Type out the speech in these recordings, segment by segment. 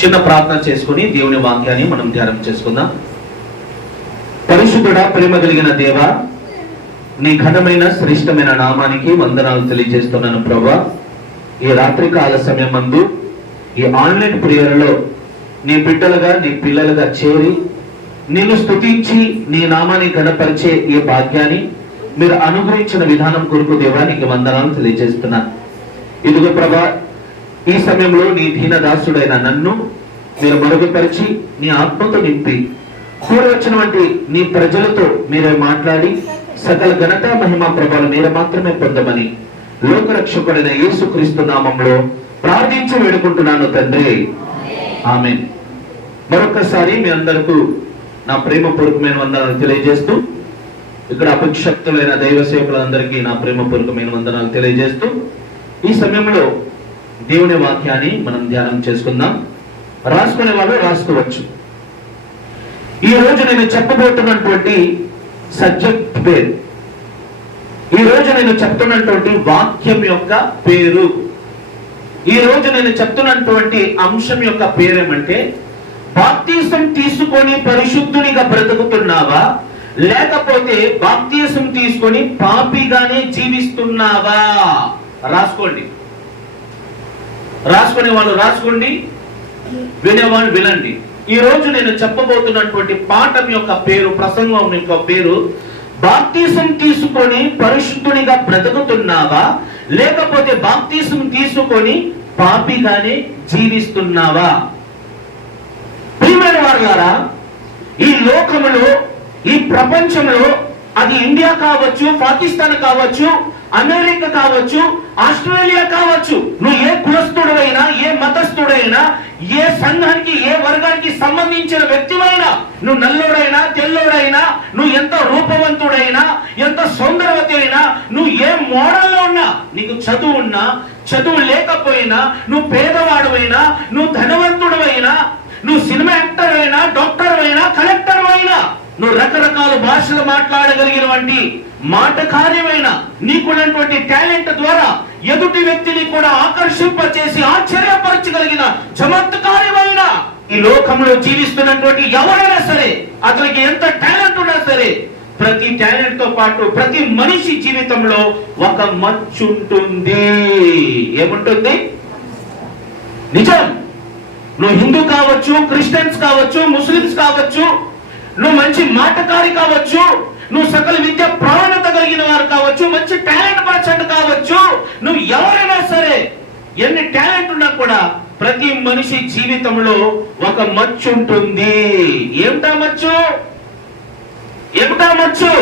చిన్న ప్రార్థన చేసుకుని దేవుని వాక్యాన్ని మనం ధ్యానం చేసుకుందాం. పరిశుద్ధుడా, ప్రేమ కలిగిన దేవ, నీ ఘనమైన శ్రేష్టమైన నామానికి వందనాలు తెలియజేస్తున్నాను ప్రభువా. ఈ రాత్రికాల సమయం మందు ఈ ఆన్లైన్ ప్రేయర్లో నీ బిడ్డలుగా, నీ పిల్లలుగా చేరి నిన్ను స్తుతించి నీ నామాన్ని ఘనపరిచే ఈ భాగ్యాన్ని మీరు అనుగ్రహించిన విధానం కొరకు దేవానికి వందనాలు తెలియజేస్తున్నాను. ఇదిగో ప్రభా, ఈ సమయంలో నీ దీనదాసుడైన నన్ను మీరు మరుగుపరిచి నీ ఆత్మతో నింపి కూడి వచ్చినటువంటి నీ ప్రజలతో మీరే మాట్లాడి సకల ఘనత మహిమ ప్రభావాలు మీరు మాత్రమే పొందమని లోకరక్షకుడైన యేసుక్రీస్తు నామంలో ప్రార్థించి వేడుకుంటున్నాను తండ్రి, ఆమేన్. మరొకసారి మీ అందరికీ నా ప్రేమపూర్వకమైన వందనాలు తెలియజేస్తూ, ఇక్కడ అభిషక్తులైన దైవ సేవకులందరికీ నా ప్రేమపూర్వకమైన వందనాలు తెలియజేస్తూ ఈ సమయంలో దేవుని వాక్యాన్ని మనం ధ్యానం చేసుకుందాం. రాసుకునే వాళ్ళు రాసుకోవచ్చు. ఈ రోజు నేను చెప్పబోతున్నటువంటి సబ్జెక్ట్ పేరు, ఈ రోజు నేను చెప్తున్నటువంటి వాక్యం యొక్క పేరు, ఈ రోజు నేను చెప్తున్నటువంటి అంశం యొక్క పేరేమంటే, బాప్తిసం తీసుకొని పరిశుద్ధునిగా బ్రతుకుతున్నావా, లేకపోతే బాప్తిసం తీసుకొని పాపిగానే జీవిస్తున్నావా? రాసుకోండి. రాసుకునే వాళ్ళు రాసుకోండి, వినేవాళ్ళు వినండి. ఈ రోజు నేను చెప్పబోతున్నటువంటి పాఠం యొక్క పేరు, ప్రసంగం యొక్క పేరు, బాప్తిసం తీసుకొని పరిశుద్ధునిగా బ్రతుకుతున్నావా, లేకపోతే బాప్తిసం తీసుకొని పాపిగానే జీవిస్తున్నావా? ప్రియమైన వారులారా, ఈ లోకములో, ఈ ప్రపంచంలో, అది ఇండియా కావచ్చు, పాకిస్తాన్ కావచ్చు, అమెరికా కావచ్చు, ఆస్ట్రేలియా కావచ్చు, నువ్వు ఏ కులస్తుడైనా, ఏ మతస్థుడైనా, ఏ సంఘానికి, ఏ వర్గానికి సంబంధించిన వ్యక్తివైనా, నువ్వు నల్లోడైనా తెల్లోడైనా, నువ్వు ఎంత రూపవంతుడైనా, ఎంత సౌందర్యవతి అయినా, నువ్వు ఏ మోడల్లో ఉన్నా, నీకు చదువు ఉన్నా, చదువు లేకపోయినా, నువ్వు పేదవాడువైనా, నువ్వు ధనవంతుడైనా, నువ్వు సినిమా యాక్టర్ అయినా, డాక్టర్ అయినా, కలెక్టర్ అయినా, నువ్వు రకరకాల భాషలు మాట్లాడగలిగినటువంటి మాటకార్యమైన నీకున్నటువంటి టాలెంట్ ద్వారా ఎదుటి వ్యక్తిని కూడా ఆకర్షింపచేసి ఆశ్చర్యపరచగలిగిన చమత్కార్యమైన ఈ లోకంలో జీవిస్తున్నటువంటి ఎవరైనా సరే, అతనికి ఎంత టాలెంట్ ఉన్నా సరే, ప్రతి టాలెంట్ తో పాటు ప్రతి మనిషి జీవితంలో ఒక మచ్చ ఉంటుంది. ఏముంటుంది? నిజం. నువ్వు హిందూ కావచ్చు, క్రిస్టియన్స్ కావచ్చు, ముస్లిమ్స్ కావచ్చు, నువ్వు మంచి మాటకారి కావచ్చు, నువ్వు సకల విద్య ప్రావీణ్యత కలిగిన వారు కావచ్చు, మంచి టాలెంట్ పర్సన్ కావచ్చు, నువ్వు ఎవరైనా సరే, ఎన్ని టాలెంట్ ఉన్నా కూడా ప్రతి మనిషి జీవితంలో ఒక మచ్చ ఉంటుంది. ఏమిటా మచ్చు? ఏమిటా మచ్చు?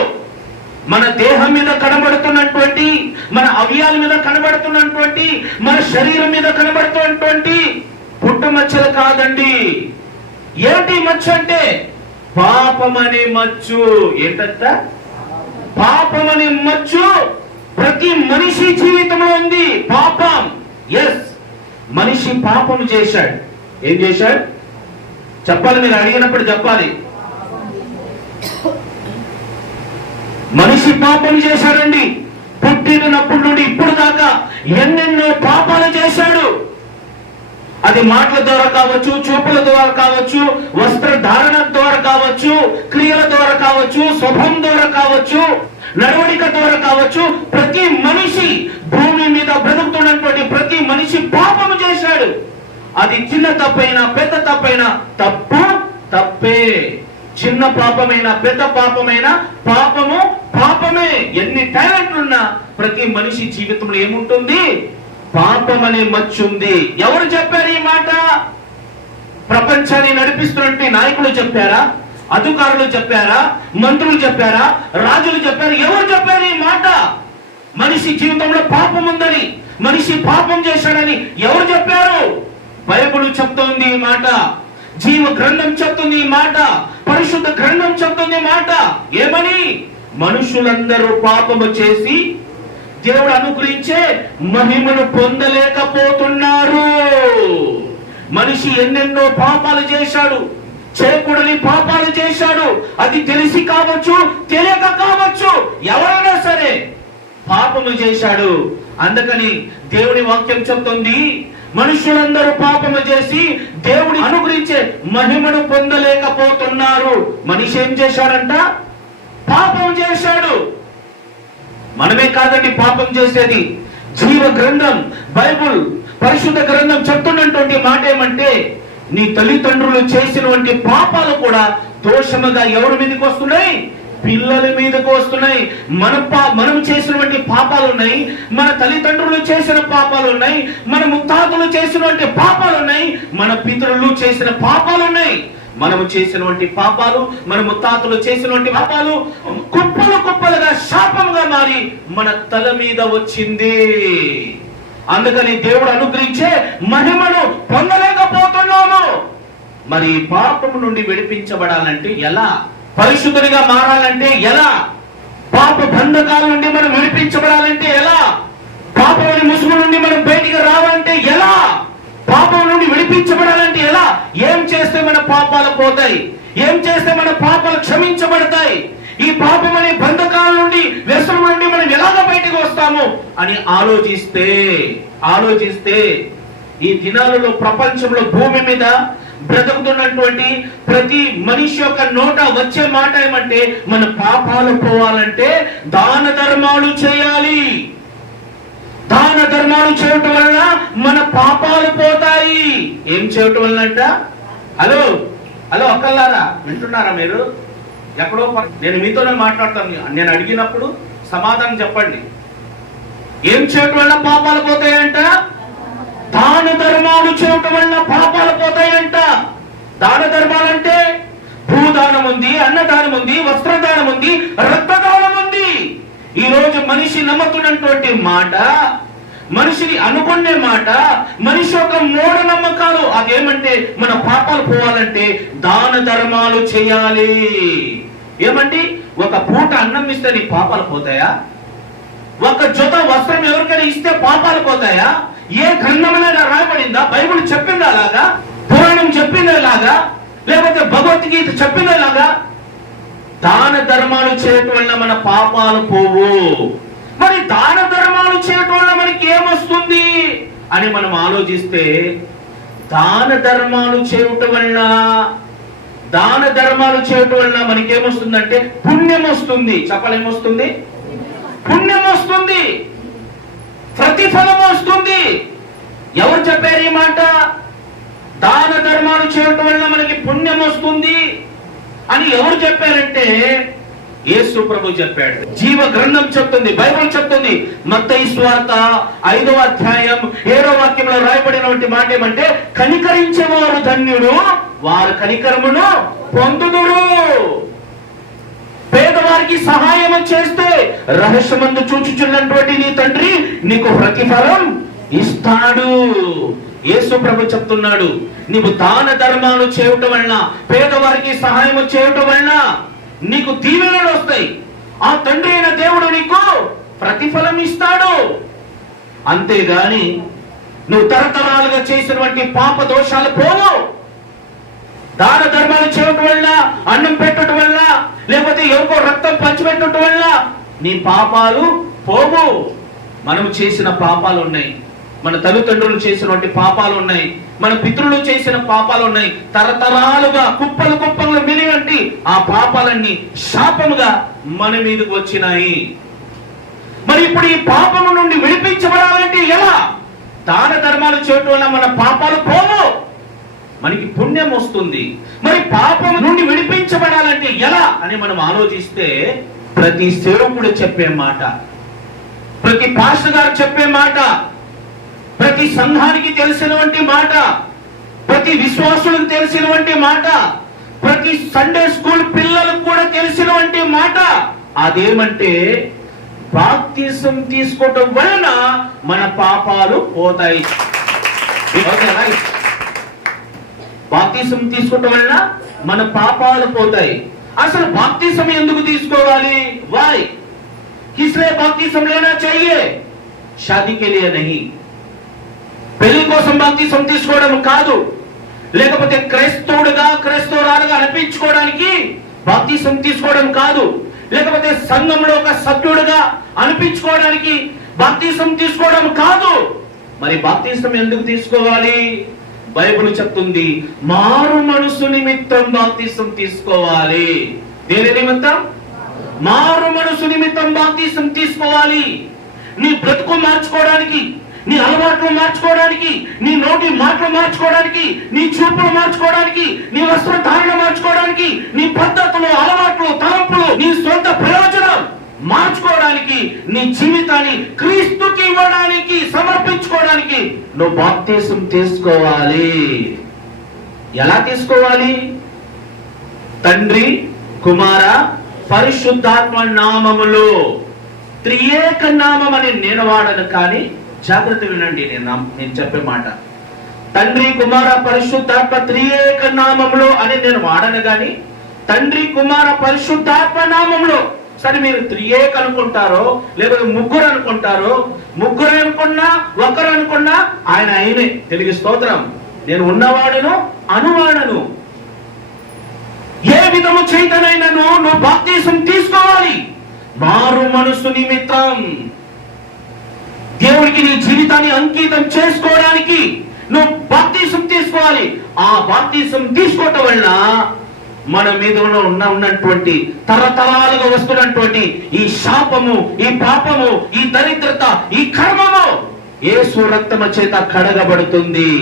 మన దేహం మీద కనబడుతున్నటువంటి, మన అవయాల మీద కనబడుతున్నటువంటి, మన శరీరం మీద కనబడుతున్నటువంటి పుట్టుమచ్చలు కాదండి. ఏంటి మచ్చ అంటే? పాపమనే మచ్చు. ఏంటంట? పాపమనే మచ్చు ప్రతి మనిషి జీవితంలో ఉంది. పాపం. ఎస్, మనిషి పాపం చేశాడు. ఏం చేశాడు చెప్పాలి, మీరు అడిగినప్పుడు చెప్పాలి. మనిషి పాపం చేశాడండి. పుట్టినప్పటి నుండి ఇప్పుడు దాకా ఎన్నెన్నో పాపాలు చేశాడు. అది మాటల ద్వారా కావచ్చు, చూపుల ద్వారా కావచ్చు, వస్త్రధారణ ద్వారా కావచ్చు, క్రియల ద్వారా కావచ్చు, స్వభావం ద్వారా కావచ్చు, నడవడిక ద్వారా కావచ్చు, ప్రతి మనిషి భూమి మీద బ్రతుకుతున్నటువంటి ప్రతి మనిషి పాపము చేశాడు. అది చిన్న తప్పైనా పెద్ద తప్పైనా తప్పు తప్పే. చిన్న పాపమైనా పెద్ద పాపమైనా పాపము పాపమే. ఎన్ని టాలెంట్లున్నా ప్రతి మనిషి జీవితంలో ఏముంటుంది? పాపం అనే మచ్చు ఉంది. ఎవరు చెప్పారు ఈ మాట? ప్రపంచాన్ని నడిపిస్తున్నటువంటి నాయకులు చెప్పారా? అధికారులు చెప్పారా? మంత్రులు చెప్పారా? రాజులు చెప్పారు? ఎవరు చెప్పారు ఈ మాట? మనిషి జీవితంలో పాపం ఉందని, మనిషి పాపం చేశాడని ఎవరు చెప్పారు? బైబిల్ చెప్తోంది ఈ మాట, జీవ గ్రంథం చెప్తుంది ఈ మాట, పరిశుద్ధ గ్రంథం చెప్తుంది మాట. ఏమని? మనుషులందరూ పాపము చేసి దేవుడు అనుగ్రహించే మహిమను పొందలేకపోతున్నారు. మనిషి ఎన్నెన్నో పాపాలు చేశాడు, చేయకూడని పాపాలు చేశాడు. అది తెలిసి కావచ్చు, తెలియక కావచ్చు, ఎవరైనా సరే పాపము చేశాడు. అందుకని దేవుని వాక్యం చెప్తుంది, మనుషులందరూ పాపము చేసి దేవుడి అనుగ్రహించే మహిమను పొందలేకపోతున్నారు. మనిషి ఏం చేశాడంట? పాపం చేశాడు. మనమే కాదండి పాపం చేసేది. జీవ గ్రంథం, బైబుల్, పరిశుద్ధ గ్రంథం చెప్తున్నటువంటి మాట ఏమంటే, నీ తల్లిదండ్రులు చేసినటువంటి పాపాలు కూడా దోషముగా ఎవరి మీదకి వస్తున్నాయి? పిల్లల మీదకు వస్తున్నాయి. మనం చేసినటువంటి పాపాలు ఉన్నాయి, మన తల్లిదండ్రులు చేసిన పాపాలు ఉన్నాయి, మన ముత్తాతలు చేసినటువంటి పాపాలు ఉన్నాయి, మన పితరులు చేసిన పాపాలు ఉన్నాయి. మనము చేసినటువంటి పాపాలు, మన ముత్తాతలు చేసినటువంటి పాపాలు కుప్పలు కుప్పలుగా శాపంగా మారి మన తల మీద వచ్చింది. అందుకని దేవుడు అనుగ్రహించే మహిమను పొందలేకపోతున్నాము. మరి పాపము నుండి విడిపించబడాలంటే ఎలా? పరిశుద్ధునిగా మారాలంటే ఎలా? పాప బంధకాల నుండి మనం విడిపించబడాలంటే ఎలా? పాపం ముసుగు నుండి మనం బయటికి రావాలంటే ఎలా? పాపం నుండి విడిపించబడాలంటే ఎలా? ఏం చేస్తే మన పాపాలు పోతాయి? ఏం చేస్తే మన పాపాలు క్షమించబడతాయి? ఈ పాపం అనే బంధకాల నుండి, వ్యసనం నుండి మనం ఎలాగ బయటకు వస్తాము అని ఆలోచిస్తే ఈ దినాలలో ప్రపంచంలో భూమి మీద బ్రతుకుతున్నటువంటి ప్రతి మనిషి యొక్క నోట వచ్చే మాట ఏమంటే, మన పాపాలు పోవాలంటే దాన ధర్మాలు చేయాలి. దాన ధర్మాలు చేయటం వలన మన పాపాలు పోతాయి. ఏం చేయటం వలనంట? హలో అక్కల్లారా, వింటున్నారా మీరు? ఎక్కడో నేను మీతోనే మాట్లాడతాను. నేను అడిగినప్పుడు సమాధానం చెప్పండి. ఏం చేయటం వల్ల పాపాలు పోతాయంట? దాన ధర్మాలు చేయటం వల్ల పాపాలు పోతాయంట. దాన ధర్మాలంటే భూదానం ఉంది, అన్నదానం ఉంది, వస్త్రదానం ఉంది, రక్తదానం ఉంది. ఈ రోజు మనిషి నమ్ముతున్నటువంటి మాట, మనిషిని అనుకునే మాట, మనిషి యొక్క మూఢనమ్మకాలు అదేమంటే, మన పాపాలు పోవాలంటే దాన ధర్మాలు చేయాలి. ఏమండి? ఒక పూట అన్నం ఇస్తే నీ పాపాలు పోతాయా? ఒక జత వస్త్రం ఎవరికైనా ఇస్తే పాపాలు పోతాయా? ఏ గ్రంథమైనా రాయబడిందా? బైబిల్ చెప్పిందా అలాగా? పురాణం చెప్పిందా ఇలాగా? లేకపోతే భగవద్గీత చెప్పిందా ఇలాగా? దాన ధర్మాలు చేయటం వల్ల మన పాపాలు పోవు. మరి దాన ధర్మాలు చేయటం వల్ల మనకి ఏమొస్తుంది అని మనం ఆలోచిస్తే, దాన ధర్మాలు చేయటం వల్ల మనకి ఏమొస్తుందంటే పుణ్యం వస్తుంది. చెప్పలేమొస్తుంది? పుణ్యం వస్తుంది, ప్రతిఫలం వస్తుంది. ఎవరు చెప్పారు ఈ మాట? దాన ధర్మాలు చేయటం వల్ల మనకి పుణ్యం వస్తుంది అని ఎవరు చెప్పారంటే యేసు ప్రభు చెప్పాడు. జీవ గ్రంథం చెప్తుంది, బైబిల్ చెప్తుంది. మత్తయి సువార్త 5వ అధ్యాయం 7వ వాక్యంలో రాయబడినటువంటి మాట ఏమంటే, కనికరించేవారు ధన్యుడు, వారు కనికరమును పొందుదురు. పేదవారికి సహాయం చేస్తే రహస్యమందు చూచుచున్నటువంటి నీ తండ్రి నీకు ప్రతిఫలం ఇస్తాడు. యేసు ప్రభు చెప్తున్నాడు, నీవు దాన ధర్మాలు చేయటం వలన, పేదవారికి సహాయం చేయటం వలన నీకు దీవెనలు వస్తాయి. ఆ తండ్రి అయిన దేవుడు నీకు ప్రతిఫలం ఇస్తాడు. అంతేగాని నువ్వు తరతరాలుగా చేసినటువంటి పాప దోషాలు పోవు. దాన ధర్మాలు చేయటం వల్ల, అన్నం పెట్టడం వల్ల, లేకపోతే ఎవరికో రక్తం పంచిపెట్టడం వల్ల నీ పాపాలు పోవు. మనం చేసిన పాపాలు ఉన్నాయి, మన తల్లిదండ్రులు చేసినటువంటి పాపాలు ఉన్నాయి, మన పితరులు చేసిన పాపాలు ఉన్నాయి. తరతరాలుగా కుప్పలు కుప్పలు మిలిగంటి ఆ పాపాలన్నీ శాపముగా మన మీదకు వచ్చినాయి. మరి ఇప్పుడు ఈ పాపము నుండి విడిపించబడాలంటే ఎలా? దాన ధర్మాలు చేయటం వల్ల మన పాపాలు పోవు, మనకి పుణ్యం వస్తుంది. మరి పాపం నుండి విడిపించబడాలంటే ఎలా అని మనం ఆలోచిస్తే, ప్రతి సేవకుడు చెప్పే మాట, ప్రతి పాస్టర్ గారు చెప్పే మాట, ప్రతి సంఘానికి తెలిసినటువంటి మాట, ప్రతి విశ్వాసులకు తెలిసినటువంటి మాట, ప్రతి సండే స్కూల్ పిల్లలకు కూడా తెలిసినటువంటి మాట అదేమంటే, బాప్తిసం తీసుకోవటం వలన మన పాపాలు పోతాయి. బాప్తిసం తీసుకోవటం వలన మన పాపాలు పోతాయి. అసలు బాప్తిసం ఎందుకు తీసుకోవాలి? వై? కిస్లే బాప్తిసం లేనా चाहिए? शादी के लिए नहीं. పెళ్లి కోసం బాప్తిసం తీసుకోవడం కాదు, లేకపోతే క్రైస్తవురాలుగా అనిపించుకోవడానికి బాప్తిసం తీసుకోవడం కాదు, లేకపోతే సంఘంలో ఒక సభ్యుడిగా అనిపించుకోవడానికి బాప్తిసం తీసుకోవడం కాదు. మరి బాప్తిసం ఎందుకు తీసుకోవాలి? బైబిల్ చెప్తుంది, మారు మనసు నిమిత్తం బాప్తిసం తీసుకోవాలి. దేని నిమిత్తం? మారు మనసు నిమిత్తం బాప్తిసం తీసుకోవాలి. నీ బ్రతుకు మార్చుకోవడానికి, నీ అలవాట్లు మార్చుకోవడానికి, నీ నోటి మాటలు మార్చుకోవడానికి, నీ చూపులు మార్చుకోవడానికి, నీ వస్త్రధారణ మార్చుకోవడానికి, నీ పద్ధతులు, అలవాట్లు, తలంపులు, నీ సొంత ప్రయోజనం మార్చుకోవడానికి, నీ జీవితాన్ని క్రీస్తుకి ఇవ్వడానికి, సమర్పించుకోవడానికి నువ్వు బాప్తిసం తీసుకోవాలి. ఎలా తీసుకోవాలి? తండ్రి, కుమార, పరిశుద్ధాత్మ నామములో. త్రియేక నామం అని నేను వాడను, కానీ జాగ్రత్త వినండి, నేను చెప్పే మాట. తండ్రి, కుమార, పరిశుద్ధాత్మ త్రియేక నామములో అని నేను వాడను, కానీ తండ్రి, కుమార, పరిశుద్ధాత్మ నామములో. సరే, మీరు త్రియేక అనుకుంటారో లేకపోతే ముగ్గురు అనుకుంటారో, ముగ్గురు అనుకున్నా ఒకరు అనుకున్నా ఆయన ఆయనే. తెలుగు స్తోత్రం. నేను ఉన్నవాడను, అనువాడను. ఏ విధము చేయటనైనను నువ్వు బాప్తిసం తీసుకోవాలి. మారు మనసు నిమిత్తం దేవుడికి నీ జీవితాన్ని అంకితం చేసుకోవడానికి నువ్వు బాప్తిసం తీసుకోవాలి. ఆ బాప్తిసం తీసుకోవటం వల్ల మన మీద ఉన్నటువంటి తరతరాలుగా వస్తున్నటువంటి ఈ శాపము, ఈ పాపము, ఈ దరిద్రత, ఈ కర్మము యేసు రక్తము చేత కడగబడుతుంది.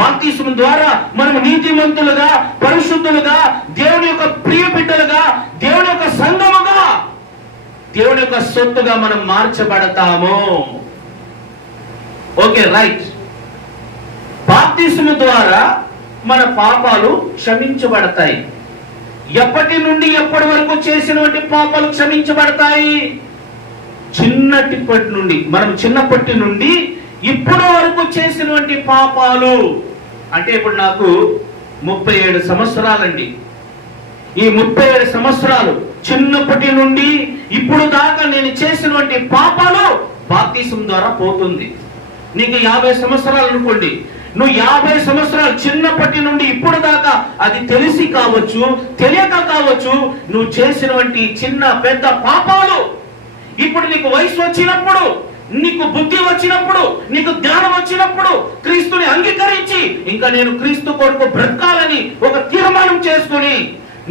బాప్తిసం ద్వారా మనం నీతిమంతులుగా, పరిశుద్ధులుగా, దేవుని యొక్క ప్రియ బిడ్డలుగా, దేవుని యొక్క సంఘముగా, దేవుని యొక్క సొత్తుగా మనం మార్చబడతాము. Okay, right. బాప్తిసము ద్వారా మన పాపాలు క్షమించబడతాయి. ఎప్పటి నుండి ఎప్పటి వరకు చేసినటువంటి పాపాలు క్షమించబడతాయి? చిన్నప్పటి నుండి, మనం చిన్నప్పటి నుండి ఇప్పటి వరకు చేసినటువంటి పాపాలు. అంటే ఇప్పుడు నాకు 37 సంవత్సరాలండి. ఈ 37 సంవత్సరాలు చిన్నప్పటి నుండి ఇప్పుడు దాకా నేను చేసినటువంటి పాపాలు బాప్తిసం ద్వారా పోతుంది. నీకు 50 సంవత్సరాలు అనుకోండి, నువ్వు 50 సంవత్సరాలు చిన్నప్పటి నుండి ఇప్పుడు దాకా, అది తెలిసి కావచ్చు, తెలియక కావచ్చు, నువ్వు చేసినటువంటి చిన్న పెద్ద పాపాలు ఇప్పుడు నీకు వయసు వచ్చినప్పుడు, నీకు బుద్ధి వచ్చినప్పుడు, నీకు జ్ఞానం వచ్చినప్పుడు, క్రీస్తుని అంగీకరించి ఇంకా నేను క్రీస్తు కొరకు బ్రతకాలని ఒక తీర్మానం చేసుకుని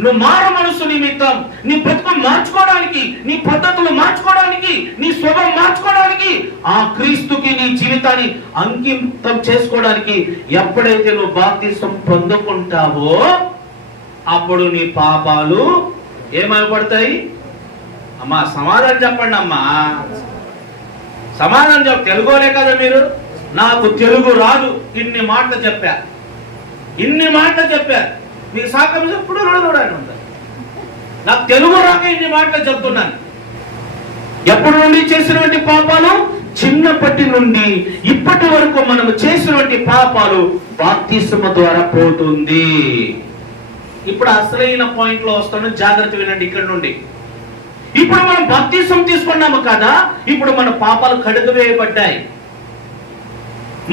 నువ్వు మారు మనసు నిమిత్తం నీ బ్రతుకు మార్చుకోవడానికి, నీ పద్ధతులు మార్చుకోవడానికి, నీ స్వభావం మార్చుకోవడానికి, ఆ క్రీస్తుకి నీ జీవితాన్ని అంకితం చేసుకోవడానికి ఎప్పుడైతే నువ్వు బాప్తిసం పొందుకుంటావో అప్పుడు నీ పాపాలు ఏమైపడతాయి? అమ్మా సమాధానం చెప్పండి అమ్మా, సమాధానం చెప్ప. తెలుగులే కదా మీరు? నాకు తెలుగు రాదు, ఇన్ని మాటలు చెప్పా. మీ సాకం ఎప్పుడు చూడాలి ఉంటారు. నాకు తెలుగు రాక ఇన్ని మాటలు చెప్తున్నాను. ఎప్పటి నుండి చేసినటువంటి పాపాలు? చిన్నప్పటి నుండి ఇప్పటి వరకు మనం చేసినటువంటి పాపాలు బాప్తిసము ద్వారా పోతుంది. ఇప్పుడు అసలైన పాయింట్ లో వస్తాను, జాగ్రత్త వినండి ఇక్కడ నుండి. ఇప్పుడు మనం బాప్తిసం తీసుకున్నాము కదా, ఇప్పుడు మన పాపాలు కడుగవేయబడ్డాయి.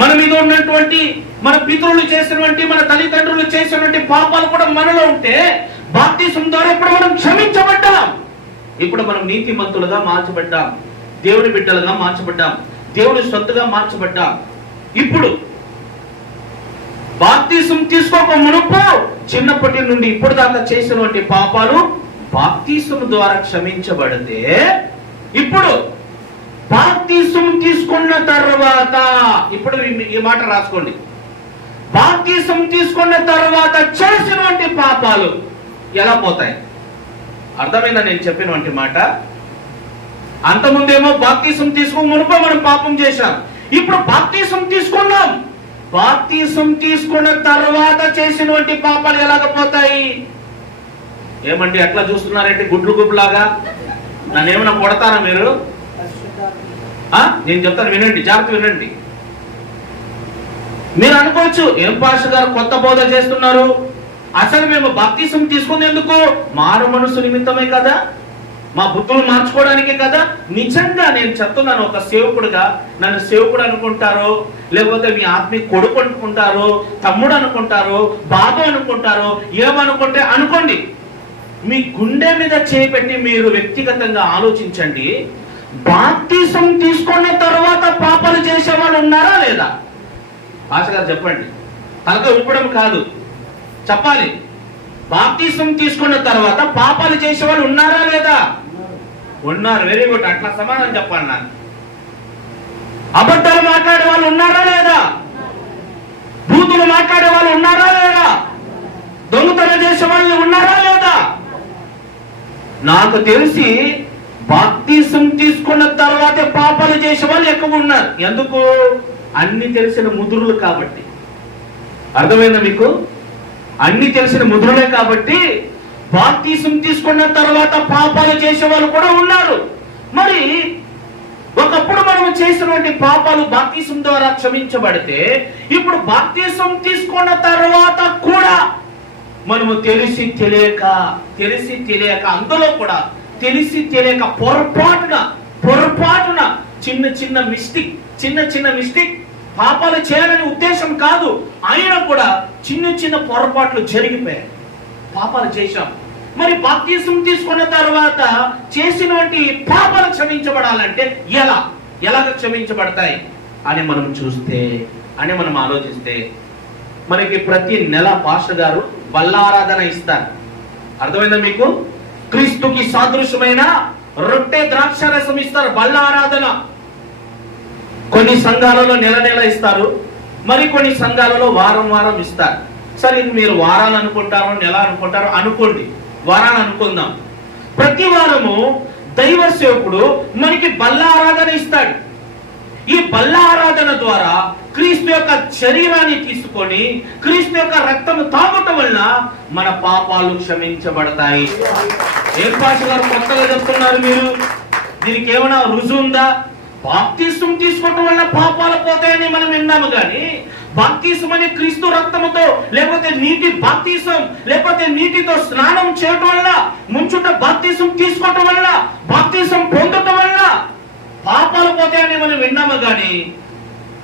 మన మీద ఉన్నటువంటి, మన పితరులు చేసినటువంటి, మన తల్లిదండ్రులు చేసినటువంటి పాపాలు కూడా మనలో ఉంటే బాప్తిసం ద్వారా ఇప్పుడు మనం క్షమించబడ్డాం. ఇప్పుడు మనం నీతిమంతులుగా మార్చబడ్డాం, దేవుని బిడ్డలుగా మార్చబడ్డాం, దేవుని సొత్తుగా మార్చబడ్డాం. ఇప్పుడు బాప్తిసం తీసుకోక మునుపు చిన్నప్పటి నుండి ఇప్పుడు దాకా చేసినటువంటి పాపాలు బాప్తిసం ద్వారా క్షమించబడితే, ఇప్పుడు బాప్తిసం తీసుకున్న తర్వాత, ఇప్పుడు ఈ మాట రాసుకోండి, బాప్తిసం తీసుకున్న తర్వాత చేసినటువంటి పాపాలు ఎలా పోతాయి? అర్థమైందా నేను చెప్పినటువంటి మాట? అంతకుముందేమో బాప్తిసం తీసుకుని మునుపు మనం పాపం చేశాం. ఇప్పుడు బాప్తిసం తీసుకున్నాం, బాప్తిసం తీసుకున్న తర్వాత చేసినటువంటి పాపాలు ఎలాగపోతాయి? ఏమండి ఎట్లా చూస్తున్నారంటే గుడ్లు గుడ్లాగా? నన్నేమన్నా కొడతారా మీరు? నేను చెప్తాను, వినండి, జాగ్రత్త వినండి. మీరు అనుకోవచ్చు, ఏం పాస్టర్ గారు కొత్త బోధ చేస్తున్నారు? అసలు మేము బాప్తిసం తీసుకునేందుకు మారు మనసు నిమిత్తమే కదా, మా బుద్ధులు మార్చుకోవడానికే కదా. నిజంగా నేను చెప్తున్నాను, ఒక సేవకుడుగా నన్ను సేవకుడు అనుకుంటారో, లేకపోతే మీ ఆత్మీయ కొడుకు అనుకుంటారో, తమ్ముడు అనుకుంటారో, బాబు అనుకుంటారో, ఏమనుకుంటే అనుకోండి. మీ గుండె మీద చేపెట్టి మీరు వ్యక్తిగతంగా ఆలోచించండి. బాప్తిసం తీసుకున్న తర్వాత పాపాలు చేసేవాళ్ళు ఉన్నారా లేదా? భాష గారు చెప్పండి. తలక ఊపడం కాదు, చెప్పాలి. బాప్తిసం తీసుకున్న తర్వాత పాపాలు చేసేవాళ్ళు ఉన్నారా లేదా? ఉన్నారు. Very good. అట్లా సమాధానం చెప్పాలి నాకు. అబద్ధాలు మాట్లాడే వాళ్ళు ఉన్నారా లేదా? బూతులు మాట్లాడే వాళ్ళు ఉన్నారా లేదా? దొంగతనం చేసే వాళ్ళు ఉన్నారా లేదా? నాకు తెలిసి బాప్తిసం తీసుకున్న తర్వాతే పాపాలు చేసే వాళ్ళు ఎక్కువ ఉన్నారు. ఎందుకు? అన్ని తెలిసిన ముదురులు కాబట్టి. అర్థమైందా మీకు? అన్ని తెలిసిన ముదురులే కాబట్టి బాప్తిసం తీసుకున్న తర్వాత పాపాలు చేసే వాళ్ళు కూడా ఉన్నారు. మరి ఒకప్పుడు మనం చేసినటువంటి పాపాలు బాప్తిసం ద్వారా క్షమించబడితే, ఇప్పుడు బాప్తిసం తీసుకున్న తర్వాత కూడా మనము తెలిసి తెలియక అందులో కూడా తెలిసి తెలియక పొరపాటున చిన్న మిస్టేక్ పాపాలు చేయాలని ఉద్దేశం కాదు, అయినా కూడా చిన్న పొరపాట్లు జరిగిపోయాయి, పాపాలు చేశాం. మరి బాప్తిసం తీసుకున్న తర్వాత చేసినటువంటి పాపాలు క్షమించబడాలంటే ఎలాగ క్షమించబడతాయి అని మనం ఆలోచిస్తే, మనకి ప్రతి నెల పాస్టర్ గారు బల్లారాధన ఇస్తారు. అర్థమైందా మీకు? క్రీస్తుకి సాదృశ్యమైన రొట్టె ద్రాక్షారసం ఇస్తారు, బల్లారాధన. కొన్ని సంఘాలలో నెల ఇస్తారు, మరి కొన్ని సంఘాలలో వారం ఇస్తారు. సరే, మీరు వారాలు అనుకుంటారో నెల అనుకుంటారో అనుకోండి, వారాలు అనుకుందాం. ప్రతి వారము దైవ సేవకుడు మనకి బల్లారాధన ఇస్తాడు. ఈ బల్లారాధన ద్వారా క్రీస్తు యొక్క శరీరాన్ని తీసుకొని క్రీస్తు యొక్క రక్తము తాగటం వలన మన పాపాలు క్షమించబడతాయి. ఏం పాస్టర్ గారు కొత్తగా చెప్తున్నారు మీరు? దీనికి ఏమైనా రుజువు ఉందా? బాప్తిసం తీసుకోవటం వల్ల పాపాలు పోతాయని మనం విన్నాము, కానీ బాప్తిసం అనే క్రీస్తు రక్తముతో, లేకపోతే నీటి బాప్తిసం, లేకపోతే నీటితో స్నానం చేయటం వల్ల, ముంచుట బాప్తిసం తీసుకోవటం వల్ల, బాప్తిసం పొందటం వల్ల పాపాలు పోతాయని మనం విన్నాము, కానీ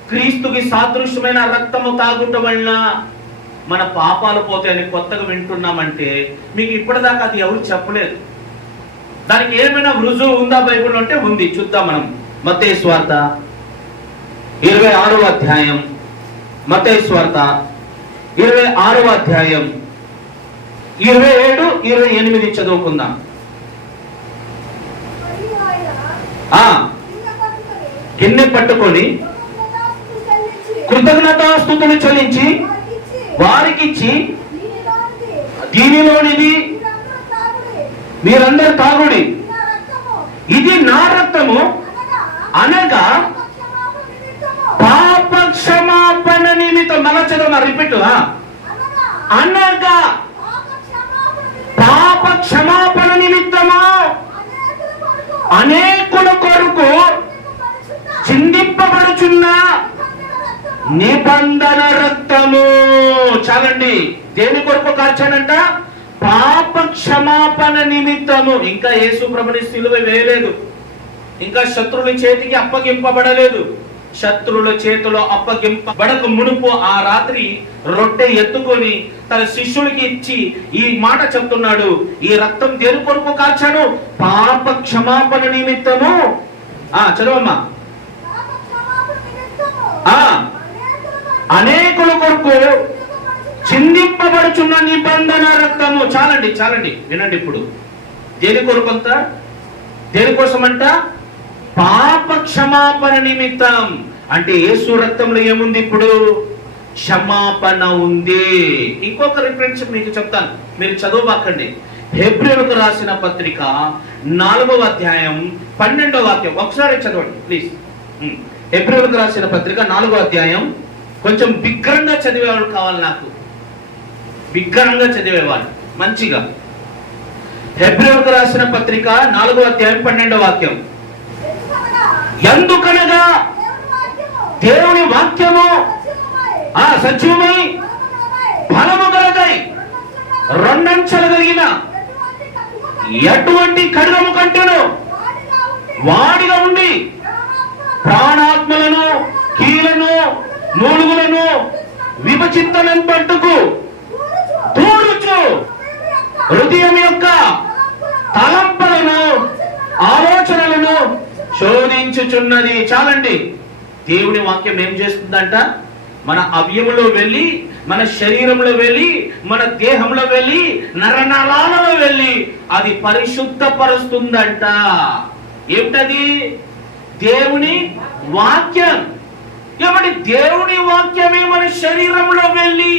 క్రీస్తుకి సాదృశ్యమైన రక్తము తాగుట వలన మన పాపాలు పోతాయని కొత్తగా వింటున్నామంటే, మీకు ఇప్పటిదాకా అది ఎవరు చెప్పలేదు. దానికి ఏమైనా రుజువు ఉందా బైబిల్లో అంటే ఉంది. చూద్దాం మనం. మత్తయి సువార్త 26వ అధ్యాయం, మత్తయి సువార్త 26వ అధ్యాయం 27, 28 చదువుకుందాం. గిన్నె పట్టుకొని కృతజ్ఞతాస్తుతులు చెల్లించి వారికిచ్చి, దీనిలోనిది మీరందరూ తాగుడి, ఇది నా రక్తము, అనగా పాప క్షమాపణ నిమిత్తం. మన చదువు రిపీట్. అనగా పాప క్షమాపణ నిమిత్తము అనేకుల కొరకు చిందింపబడుచున్న నిబంధన రక్తము. చాలండి. దేని కొరకు కార్చాడంట? పాప క్షమాపణ నిమిత్తము. ఇంకా యేసు ప్రభుని సిలువ వేయలేదు, ఇంకా శత్రువుల చేతికి అప్పగింపబడలేదు. శత్రువుల చేతిలో అప్పగింపబడక మునుపు ఆ రాత్రి రొట్టె ఎత్తుకొని తన శిష్యులకి ఇచ్చి ఈ మాట చెప్తున్నాడు, ఈ రక్తం దేని కొరకు కార్చాడు? పాప క్షమాపణ నిమిత్తము. చదవమ్మా. అనేకుల కొరకు చిందింపబడుచున్న నిబంధన రక్తము. చాలండి వినండి. ఇప్పుడు దేని కొరకు అంట? దేనికోసమంట? పాప క్షమాపణ నిమిత్తం. అంటే యేసు రక్తంలో ఏముంది? ఇప్పుడు క్షమాపణ ఉంది. ఇంకొక రిఫరెన్స్ మీకు చెప్తాను, మీరు చదవబాకండి. హెబ్రీయులకు రాసిన పత్రిక 4వ అధ్యాయం 12వ వాక్యం ఒకసారి చదవండి ప్లీజ్. హెబ్రీయులకు రాసిన పత్రిక 4వ అధ్యాయం. కొంచెం బిగ్గరంగా చదివేవాడు కావాలి నాకు, బిగ్గరంగా చదివేవాడు మంచిగా. హెబ్రీయులకు రాసిన పత్రిక 4వ అధ్యాయం 12వ వాక్యం. ఎందుకనగా దేవుని వాక్యము సత్యమై బలము గలదై రెండంచెలు కలిగిన ఎటువంటి ఖడ్గము కంటెను వాడిగా ఉండి ప్రాణాత్మలను, కీలను, మూలుగులను విభజింతలను పట్టుకు దూరుచు హృదయం యొక్క తలంపులను, ఆలోచనలను కలిగించుచున్నది. చాలండి. దేవుని వాక్యం ఏం చేస్తుందంట? మన అవయములో వెళ్ళి, మన శరీరంలో వెళ్ళి, మన దేహంలో వెళ్ళి, నరనరాలలో వెళ్ళి అది పరిశుద్ధపరుస్తుందంట. ఏమిటది? దేవుని వాక్యం. కాబట్టి దేవుని వాక్యమే మన శరీరంలో వెళ్ళి,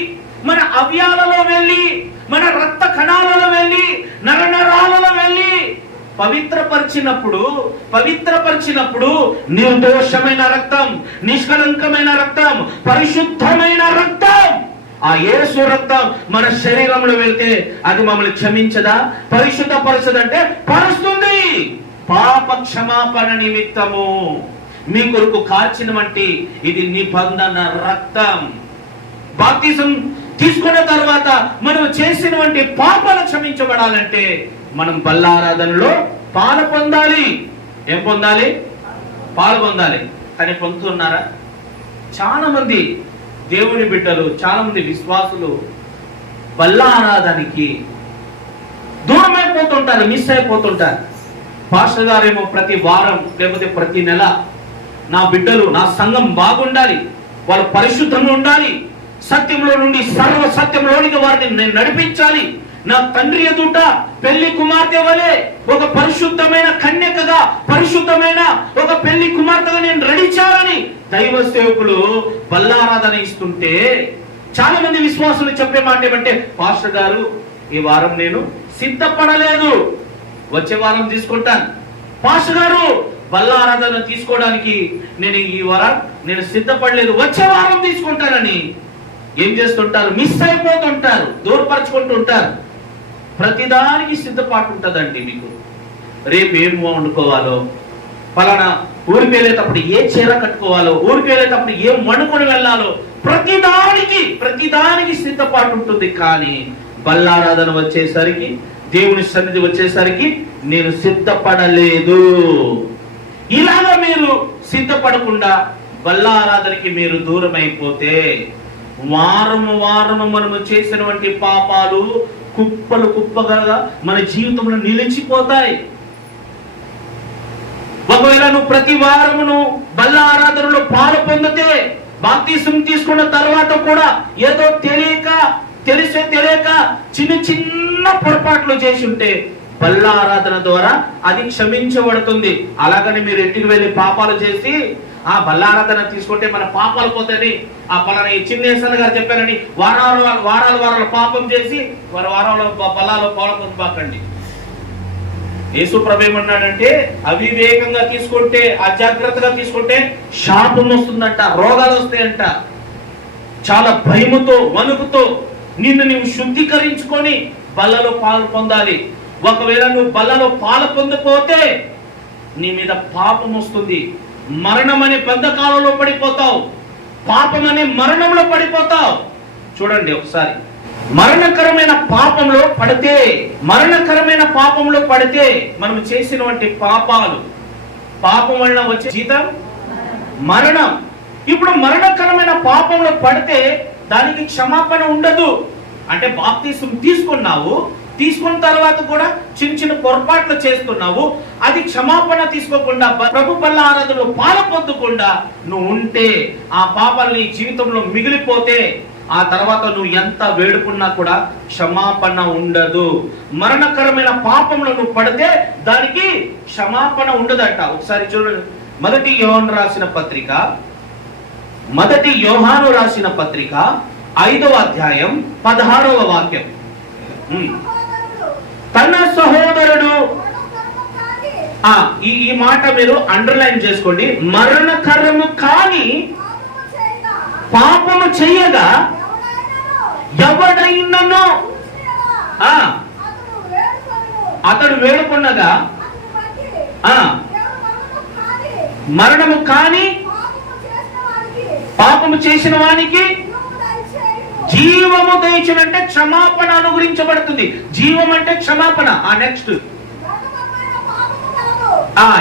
మన అవయాలలో వెళ్ళి, మన రక్త కణాలలో వెళ్ళి, నరనరాలలో వెళ్ళి పవిత్రపరిచినప్పుడు నిర్దోషమైన రక్తం, నిష్కలంకమైన రక్తం, పరిశుద్ధమైన రక్తం, ఆ యేసు రక్తం మన శరీరంలో వెళ్తే అది మమ్మల్ని క్షమించదా? పరిశుద్ధపరచదంటే పరుస్తుంది. పాప క్షమాపణ నిమిత్తము మీ కొరకు కార్చిన వంటి ఇది నిబంధన రక్తం. బాప్తిసం తీసుకున్న తర్వాత మనం చేసినటువంటి పాపాలు క్షమించబడాలంటే మనం బల్లారాధనలో పాలు పొందాలి. ఏం పొందాలి? పాలు పొందాలి. కానీ పొందుతున్నారా? చాలా మంది దేవుని బిడ్డలు, చాలా మంది విశ్వాసులు బల్లారాధనకి దూరమైపోతుంటారు, మిస్ అయిపోతుంటారు. పాస్టర్ గారేమో ప్రతి వారం లేకపోతే ప్రతి నెల నా బిడ్డలు, నా సంఘం బాగుండాలి, వాళ్ళు పరిశుద్ధంగా ఉండాలి, సత్యంలో నుండి సర్వ సత్యంలోనికి వారిని నేను నడిపించాలి, నా తండ్రి ఎదుట పెళ్లి కుమార్తె వలె ఒక పరిశుద్ధమైన కన్యకగా, పరిశుద్ధమైన ఒక పెళ్లి కుమార్తెగా నేను రెడీ చేయాలని దైవ సేవకులు బల్లారాధన ఇస్తుంటే చాలా మంది విశ్వాసులు చెప్పే మాట ఏమంటే, పాస్టర్ గారు ఈ వారం నేను సిద్ధపడలేదు, వచ్చే వారం తీసుకుంటాను. పాస్టర్ గారు బల్లారాధన తీసుకోవడానికి నేను ఈ వారం నేను సిద్ధపడలేదు, వచ్చే వారం తీసుకుంటానని ఏం చేస్తుంటారు? మిస్ అయిపోతుంటారు, దూరపరచుకుంటుంటారు. ప్రతిదానికి సిద్ధపాటు ఉంటుందండి మీకు. రేపు ఏం వండుకోవాలో, ఫలానా ఊరికి వెళ్ళేటప్పుడు ఏ చీర కట్టుకోవాలో, ఊరికి వెళ్ళేటప్పుడు ఏం వండుకొని వెళ్ళాలో, ప్రతిదానికి సిద్ధపాటు ఉంటుంది. కానీ బల్లారాధన వచ్చేసరికి, దేవుని సన్నిధి వచ్చేసరికి నేను సిద్ధపడలేదు. ఇలాగా మీరు సిద్ధపడకుండా బల్లారాధనకి మీరు దూరం అయిపోతే వారము మనము చేసినటువంటి పాపాలు కుప్పగా మన జీవితంలో నిలిచిపోతాయి. ఒకవేళ నువ్వు ప్రతి వారమును బల్లారాధనలో పాలు పొందితే, బాప్తిసం తీసుకున్న తర్వాత కూడా ఏదో తెలియక చిన్న పొరపాట్లు చేసి ఉంటే బల్లారాధన ద్వారా అది క్షమించబడుతుంది. అలాగని మీరు ఇంటికి వెళ్ళి పాపాలు చేసి ఆ బల్లారాధన తీసుకుంటే మన పాపాలు పోతాయని ఆ పలానా చిన్నేశ్వర గారు చెప్పారని వారాలు పాపం చేసి వారాల బల్లాలో పాల్గొనబాకండి. యేసు ప్రభు ఏమన్నాడంటే, అవివేకంగా తీసుకుంటే, అజాగ్రత్తగా తీసుకుంటే శాపం వస్తుందంట, రోగాలు వస్తాయంట. చాలా భయముతో, వణుకుతో నిన్ను నువ్వు శుద్ధీకరించుకొని బల్లలో పాలు పొందాలి. ఒకవేళ నువ్వు బల్లలో పాలు పొందిపోతే నీ మీద పాపం వస్తుంది. మరణం అనే బంధకాలలో పడిపోతావు, పాపం అనే మరణంలో పడిపోతావు. చూడండి ఒకసారి, మరణకరమైన పాపంలో పడితే మనం చేసినటువంటి పాపం వలన వచ్చే జీతం మరణం. ఇప్పుడు మరణకరమైన పాపంలో పడితే దానికి క్షమాపణ ఉండదు. అంటే బాప్తిసం తీసుకున్న తర్వాత కూడా చిన్న పొరపాట్లు చేస్తున్నావు, అది క్షమాపణ తీసుకోకుండా ప్రభు బల్లారాధనలో పాలు పొందకుండా నువ్వు ఉంటే ఆ పాపాలు నీ జీవితంలో మిగిలిపోతే ఆ తర్వాత నువ్వు ఎంత వేడుకున్నా కూడా క్షమాపణ ఉండదు. మరణకరమైన పాపంలో నువ్వు పడితే దానికి క్షమాపణ ఉండదట. ఒకసారి చూడండి, మొదటి యోహాను రాసిన పత్రిక 5వ అధ్యాయం 16వ వాక్యం. తన సహోదరుడు, ఈ మాట మీరు అండర్లైన్ చేసుకోండి. మరణకరము కాని పాపము చేయగా ఎవడైనను అతడు వేడుకొనగా మరణము కాని పాపము చేసిన వానికి జీవము దయచునంటే క్షమాపణ అనుగ్రహించబడుతుంది. జీవం అంటే క్షమాపణ. నెక్స్ట్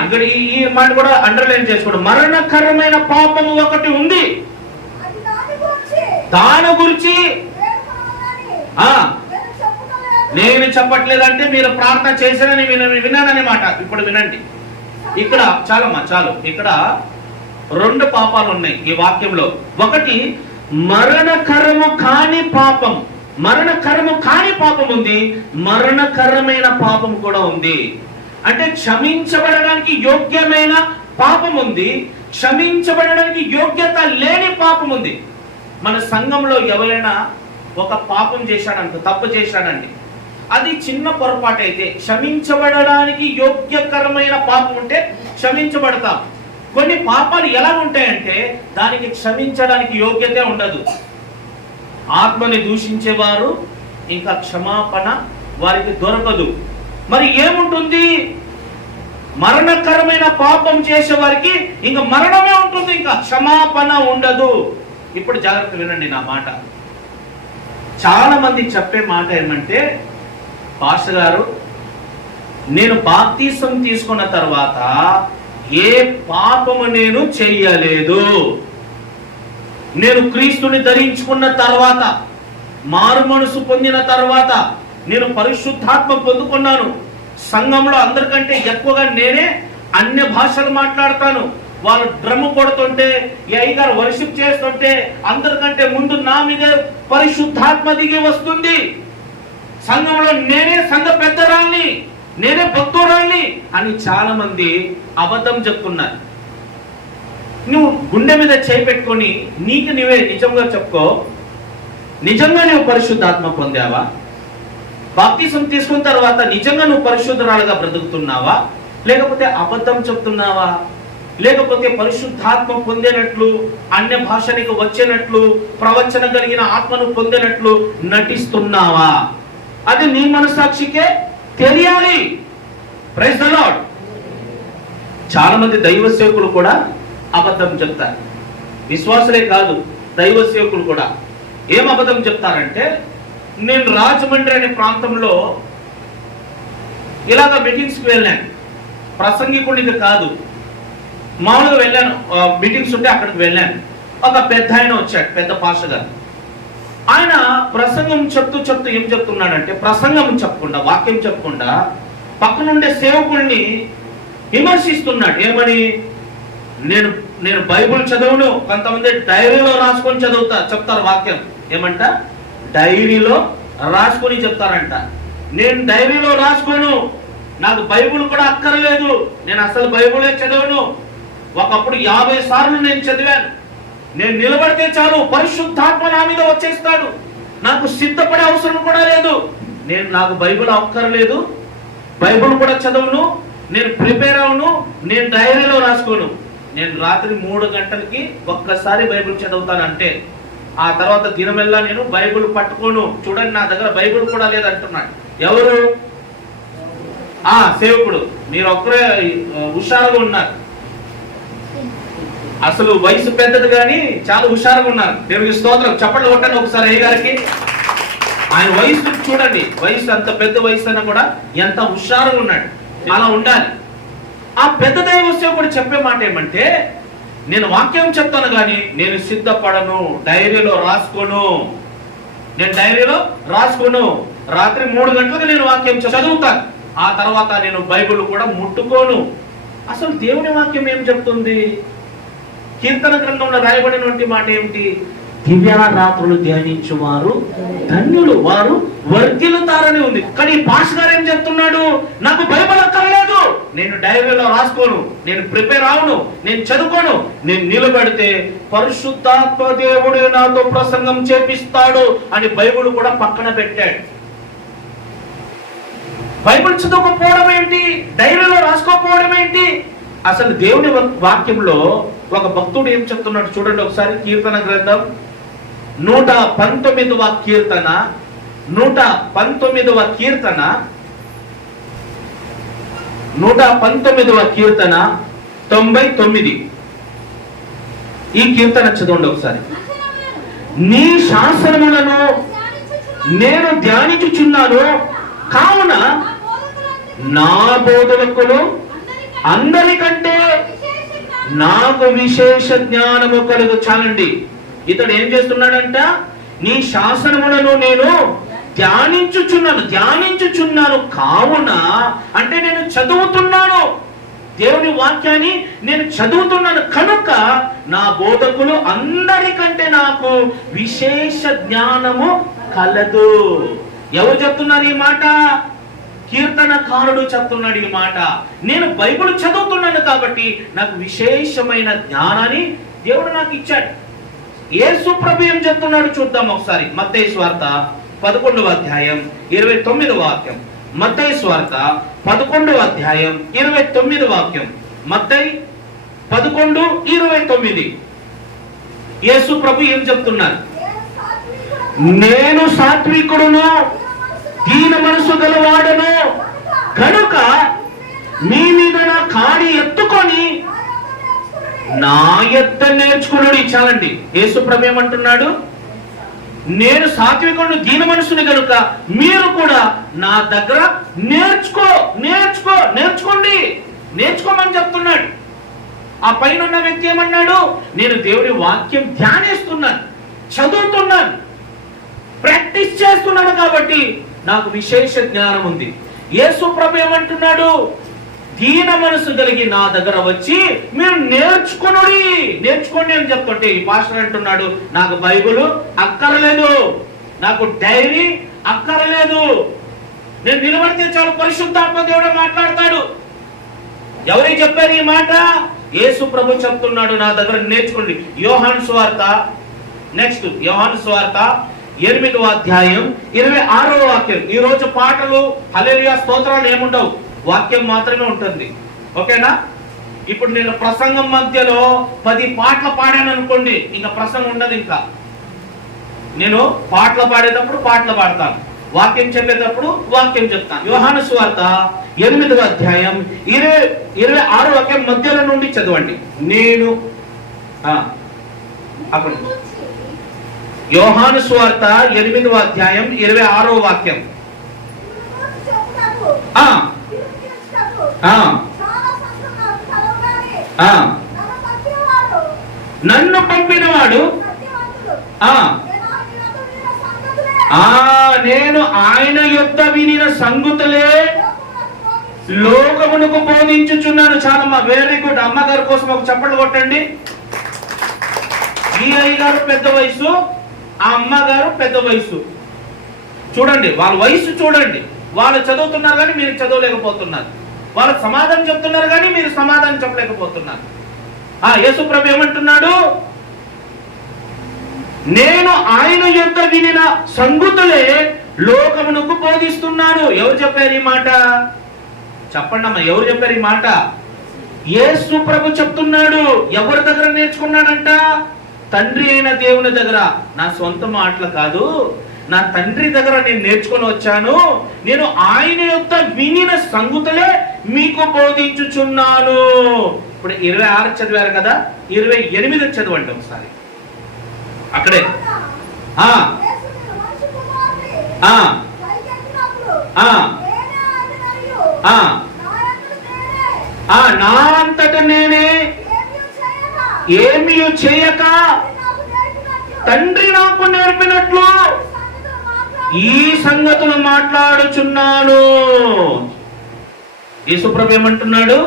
ఇక్కడ ఈ మాట కూడా అండర్లైన్ చేసుకోండి. మరణకరమైన పాపము ఒకటి ఉంది, దాని గురించి నేను చెప్పట్లేదంటే మీరు ప్రార్థన చేశారని విన్నానని మాట. ఇప్పుడు వినండి, ఇక్కడ చాలు ఇక్కడ రెండు పాపాలు ఉన్నాయి ఈ వాక్యంలో. ఒకటి మరణకరము కాని పాపం, మరణకరము కాని పాపం ఉంది, మరణకరమైన పాపం కూడా ఉంది. అంటే క్షమించబడడానికి యోగ్యమైన పాపం ఉంది, క్షమించబడడానికి యోగ్యత లేని పాపం ఉంది. మన సంఘంలో ఎవరైనా ఒక పాపం చేశాడంట, తప్పు చేశాడండి, అది చిన్న పొరపాటు అయితే క్షమించబడడానికి యోగ్యకరమైన పాపం ఉంటే క్షమించబడతాం. కొన్ని పాపాలు ఎలా ఉంటాయంటే దానికి క్షమించడానికి యోగ్యత ఉండదు. ఆత్మని దూషించేవారు ఇంకా క్షమాపణ వారికి దొరకదు. మరి ఏముంటుంది? మరణకరమైన పాపం చేసే వారికి ఇంకా మరణమే ఉంటుంది, ఇంకా క్షమాపణ ఉండదు. ఇప్పుడు జాగ్రత్త వినండి నా మాట. చాలా మంది చెప్పే మాట ఏమంటే, పాస్టర్ గారు నేను బాప్తిసం తీసుకున్న తర్వాత ఏ పాపము నేను చెయ్యలేదు, నేను క్రీస్తుని ధరించుకున్న తర్వాత, మారు మనసు పొందిన తర్వాత, నేను పరిశుద్ధాత్మ పొందుకున్నాను, సంఘంలో అందరికంటే ఎక్కువగా నేనే అన్య భాషలు మాట్లాడతాను, వాళ్ళు డ్రమ్ము కొడుతుంటే ఈ అయ్యగారు వర్షిప్ చేస్తుంటే అందరికంటే ముందు నా మీద పరిశుద్ధాత్మ దిగి వస్తుంది, సంఘంలో నేనే సంఘ పెద్దరాల్ని, నేనే భక్తురాల్ని అని చాలా మంది అబద్ధం చెప్తున్నారు. నువ్వు గుండె మీద చేయి పెట్టుకొని నీకు నువ్వే నిజంగా చెప్పుకో, నిజంగా నువ్వు పరిశుద్ధాత్మ పొందావా? బాప్తిసం తీసుకున్న తర్వాత నిజంగా నువ్వు పరిశుద్ధరాలుగా బ్రతుకుతున్నావా, లేకపోతే అబద్ధం చెప్తున్నావా? లేకపోతే పరిశుద్ధాత్మ పొందినట్లు, అన్య భాషనికి వచ్చేనట్లు, ప్రవచన కలిగిన ఆత్మను పొందినట్లు నటిస్తున్నావా? అది నీ మనసాక్షికే తెలియాలి. Praise the Lord. చాలా మంది దైవ సేవకులు కూడా అబద్ధం చెప్తారు. విశ్వాసులే కాదు, దైవ సేవకులు కూడా ఏం అబద్ధం చెప్తారంటే, నేను రాజమండ్రి అనే ప్రాంతంలో ఇలాగ మీటింగ్స్కి వెళ్ళాను, ప్రసంగికుడికి కాదు, మామూలుగా వెళ్ళాను, మీటింగ్స్ ఉంటే అక్కడికి వెళ్ళాను. ఒక పెద్ద ఆయన వచ్చాడు, పెద్ద పాస్టర్ గారు. ఆయన ప్రసంగం చెప్తూ ఏం చెప్తున్నాడంటే, ప్రసంగం చెప్పకుండా, వాక్యం చెప్పకుండా పక్కనుండే సేవకుల్ని విమర్శిస్తున్నాడు. ఏమని? నేను బైబుల్ చదవను, కొంతమంది డైరీలో రాసుకొని చెప్తారు వాక్యం. ఏమంట? డైరీలో రాసుకొని చెప్తారంట. నేను డైరీలో రాసుకోను, నాకు బైబుల్ కూడా అక్కర్లేదు, నేను అసలు బైబులే చదవను. ఒకప్పుడు 50 సార్లు నేను చదివాను, నేను నిలబడితే చాలు పరిశుద్ధాత్మ నా మీద వచ్చేస్తాడు, నాకు సిద్ధపడే అవసరం కూడా లేదు, నాకు బైబిల్ అక్కర్లేదు, బైబిల్ కూడా చదవను, నేను ప్రిపేర్ అవును, నేను డైరీలో రాసుకోను, నేను రాత్రి 3 గంటలకి ఒక్కసారి బైబిల్ చదువుతానంటే ఆ తర్వాత దినమెల్లా నేను బైబిల్ పట్టుకోను. చూడండి, నా దగ్గర బైబిల్ కూడా లేదంటున్నాడు. ఎవరు? సేవకుడు. మీరు ఒక్కరే హుషారుగా ఉన్నారు, అసలు వయసు పెద్దది కానీ చాలా హుషారుగా ఉన్నారు. దేవునికి స్తోత్రం. చప్పట్లు కొట్టండి ఒకసారి అయ్య గారికి. ఆయన వయసు చూడండి, వయసు అంత పెద్ద వయసు అయినా కూడా ఎంత హుషారుగా ఉన్నాడు. అలా ఉండాలి. ఆ పెద్ద దైవ సేవకుడు చెప్పే మాట ఏమంటే, నేను వాక్యం చెప్తాను కానీ నేను సిద్ధపడను, డైరీలో రాసుకోను, నేను డైరీలో రాసుకోను, రాత్రి 3 గంటలకు నేను వాక్యం చదువుతాను, ఆ తర్వాత నేను బైబిల్ కూడా ముట్టుకోను. అసలు దేవుని వాక్యం ఏం చెప్తుంది? కీర్తన గ్రంథంలో రాయబడినటువంటి మాట ఏమిటి? దివ్యరాత్రులు ధ్యానించువారు ధన్యులు, వారు వర్ధిల్లుతారని ఉంది. కానీ పాస్టర్ గారు ఏం చెప్తున్నాడు? నాకు బైబిల్ అక్కర్లేదు, నేను డైరీలో రాసుకోను, నేను ప్రిపేర్ అవును, నేను చదువుకోను, నేను నిలబెడితే పరిశుద్ధాత్మ దేవుడు నాతో ప్రసంగం చేపిస్తాడు అని బైబిల్ కూడా పక్కన పెట్టాడు. బైబిల్ చదువుకోకపోవడం ఏంటి? డైరీలో రాసుకోకపోవడం ఏంటి? అసలు దేవుని వాక్యంలో ఒక భక్తుడు ఏం చెప్తున్నాడు చూడండి ఒకసారి. కీర్తన గ్రంథం 119వ కీర్తన, 119వ కీర్తన, 119వ కీర్తన 99. ఈ కీర్తన చదవండి ఒకసారి. నీ శాసనములను నేను ధ్యానించుచున్నాను, కావున నా బోధకులు అందరికంటే నాకు విశేష జ్ఞానము కలుగు. చాలండి. ఇతడు ఏం చేస్తున్నాడంట? నీ శాసనములను నేను ధ్యానించుచున్నాను కావున అంటే నేను చదువుతున్నాను, దేవుని వాక్యాన్ని నేను చదువుతున్నాను కనుక నా బోధకులు అందరికంటే నాకు విశేష జ్ఞానము కలదు. ఎవరు చెప్తున్నారు ఈ మాట? కీర్తనకారుడు చెప్తున్నాడు ఈ మాట. నేను బైబిల్ చదువుతున్నాను కాబట్టి నాకు విశేషమైన జ్ఞానాన్ని దేవుడు నాకు ఇచ్చాడు. యేసు ప్రభు ఏం చెప్తున్నాడు చూద్దాం ఒకసారి. మత్తయి సువార్త 11వ అధ్యాయం 29వ వాక్యం. మత్తయి సువార్త 11వ అధ్యాయం 29వ వాక్యం. మత్తయి 11:29. యేసు ప్రభు ఏం చెప్తున్నారు? నేను సాత్వికుడును, దీన మనసు గలవాడను కనుక మీ మీద నా కాడి ఎత్తుకొని నా యొద్ద నేర్చుకున్నాడు. చాలండి. యేసు ప్రభు ఏమంటున్నాడు? నేను సాత్వికుడు, దీన మనసుని కనుక మీరు కూడా నా దగ్గర నేర్చుకోండి, నేర్చుకోమని చెప్తున్నాడు. ఆ పైన ఉన్న వ్యక్తి ఏమన్నాడు? నేను దేవుడి వాక్యం ధ్యానిస్తున్నాను, చదువుతున్నాను, ప్రాక్టీస్ చేస్తున్నాను కాబట్టి నాకు విశేష జ్ఞానం ఉంది. యేసు ప్రభు ఏమంటున్నాడు? దీన మనసు కలిగి నా దగ్గర వచ్చి మీరు నేర్చుకోండి అని చెప్తుంటే ఈ పాస్టర్ అంటున్నాడు, నాకు బైబిల్ అక్కర్లేదు, నాకు డైరీ అక్కర్లేదు, నేను నిలబడితే చాలు పరిశుద్ధాత్మ దేవుడు మాట్లాడతాడు. ఎవరికి చెప్పారు ఈ మాట? యేసు ప్రభు చెప్తున్నాడు, నా దగ్గర నేర్చుకోండి. యోహాను సువార్త, నెక్స్ట్ యోహాను సువార్త 8వ అధ్యాయం 26వ వాక్యం. ఈ రోజు పాటలు, హల్లెలూయా, స్తోత్రాలు ఏముండవు, వాక్యం మాత్రమే ఉంటుంది. ఓకేనా? ఇప్పుడు నేను ప్రసంగం మధ్యలో 10 పాటలు పాడాను అనుకోండి, ఇంకా ప్రసంగం ఉండదు. ఇంకా నేను పాటలు పాడేటప్పుడు పాటలు పాడతాను, వాక్యం చెప్పేటప్పుడు వాక్యం చెప్తాను. యోహాను సువార్త 8వ అధ్యాయం 26వ వాక్యం మధ్యలో నుండి చదవండి. నేను అక్కడ యోహాను సువార్త 8వ అధ్యాయం 26వ వాక్యం. నన్ను పంపినవాడు నేను ఆయన యొద్ద వినిన సంగతులే లోకమునకు బోధించుచున్నాను. చాలా వెరీ గుడ్. అమ్మగారి కోసం ఒక చప్పట్లు కొట్టండి. ఈ అయ్యగారు పెద్ద వయసు, ఆ అమ్మగారు పెద్ద వయసు. చూడండి వాళ్ళ వయసు చూడండి. వాళ్ళు చదువుతున్నారు కానీ మీరు చదవలేకపోతున్నారు. వాళ్ళు సమాధానం చెప్తున్నారు కానీ మీరు సమాధానం చెప్పలేకపోతున్నారు. యేసు ప్రభు ఏమంటున్నాడు? నేను ఆయన యొద్ద వినిన సంగతులే లోకమునకు బోధిస్తున్నాను. ఎవరు చెప్పారు ఈ మాట? చెప్పండి అమ్మా, ఎవరు చెప్పారు ఈ మాట? యేసు ప్రభు చెప్తున్నాడు. ఎవరి దగ్గర నేర్చుకున్నాడంట? తండ్రి అయిన దేవుని దగ్గర. నా సొంత మాటలు కాదు, నా తండ్రి దగ్గర నేను నేర్చుకొని వచ్చాను. నేను ఆయన యొక్క వినిన సంగతులే మీకు బోధించుచున్నాను. ఇప్పుడు 26 చదివారు కదా, 28 చదవండి ఒకసారి. అక్కడే నా అంతట నేనే ఏమీ చేయక తండ్రి నాకు నేర్పినట్లు ఈ సంగతులు మాట్లాడుచున్నాను. యేసుప్రభు ఏమంటున్నాడు?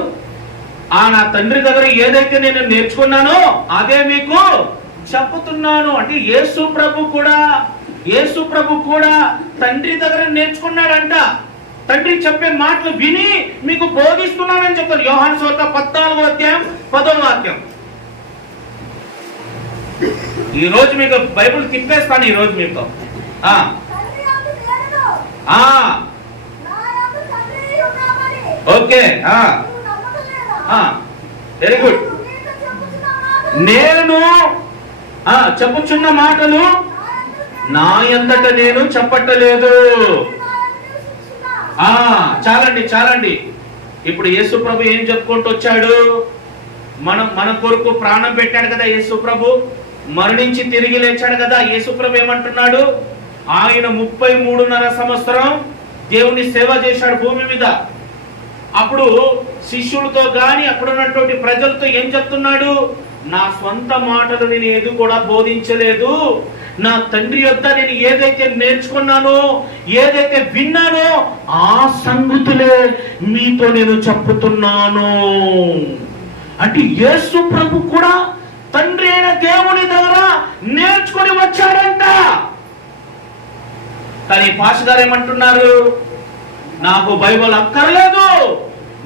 నా తండ్రి దగ్గర ఏదైతే నేను నేర్చుకున్నానో అదే మీకు చెప్పుతున్నాను. అంటే యేసు ప్రభు కూడా తండ్రి దగ్గర నేర్చుకున్నాడంట. తండ్రి చెప్పే మాటలు విని మీకు బోధిస్తున్నానని చెప్తాను. యోహాను సువార్త 14వ అధ్యాయం 10వ వాక్యం. ఈ రోజు మీకు బైబిల్ తిప్పేస్తాను. ఈ రోజు మీకు ఓకే, వెరీ గుడ్. నేను చెప్పుచున్న మాటలు నా అంతట నేను చెప్పట్టలేదు. చాలండి. ఇప్పుడు యేసు ప్రభు ఏం చెప్పుకుంటూ వచ్చాడు? మన కొరకు ప్రాణం పెట్టాడు కదా యేసు ప్రభు, మరణించి తిరిగి లేచాడు కదా. యేసు ప్రభు ఏమంటున్నాడు? ఆయన 33.5 సంవత్సరం దేవుని సేవ చేశాడు భూమి మీద. అప్పుడు శిష్యులతో గాని అక్కడ ఉన్నటువంటి ప్రజలతో ఏం చెప్తున్నాడు? నా స్వంత మాటలు నేను ఏది కూడా బోధించలేదు, నా తండ్రి యొద్ద నేను ఏదైతే నేర్చుకున్నానో, ఏదైతే విన్నానో ఆ సంగతులే మీతో నేను చెప్పుతున్నాను. అంటే యేసు ప్రభు కూడా తండ్రి అయిన దేవుని దగ్గర నేర్చుకొని వచ్చాడంట. కానీ పాస్ గారు ఏమంటున్నారు? నాకు బైబిల్ అక్కర్లేదు,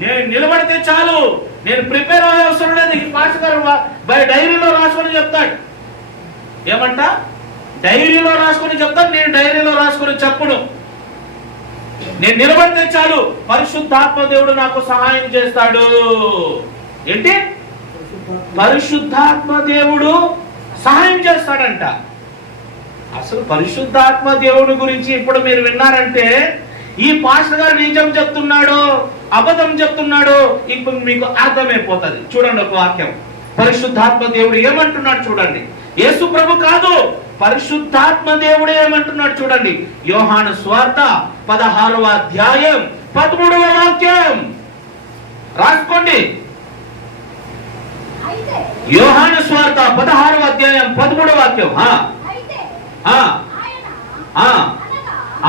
నేను నిలబడితే చాలు, నేను ప్రిపేర్ అయ్యే అవసరం లేదు. ఈ పాస్ గారు డైరీలో రాసుకొని చెప్తాడు. ఏమంట? డైరీలో రాసుకొని చెప్తాను, నేను డైరీలో రాసుకొని చెప్పును. నేను నిలబడితే చాలు, పరిశుద్ధాత్మ దేవుడు నాకు సహాయం చేస్తాడు. ఏంటి? పరిశుద్ధాత్మ దేవుడు సహాయం చేస్తాడంట. అసలు పరిశుద్ధాత్మ దేవుడి గురించి ఇప్పుడు మీరు విన్నారంటే ఈ పాస్టర్ గారు నిజం చెప్తున్నాడు, అబద్ధం చెప్తున్నాడు, ఇప్పుడు మీకు అర్థమైపోతుంది. చూడండి ఒక వాక్యం, పరిశుద్ధాత్మ దేవుడు ఏమంటున్నాడు చూడండి. యేసు ప్రభు కాదు, పరిశుద్ధాత్మ దేవుడు ఏమంటున్నాడు చూడండి. యోహాను సువార్త 16వ అధ్యాయం 13వ వాక్యం రాసుకోండి. యోహాను సువార్త 16వ అధ్యాయం 13వ వాక్యం.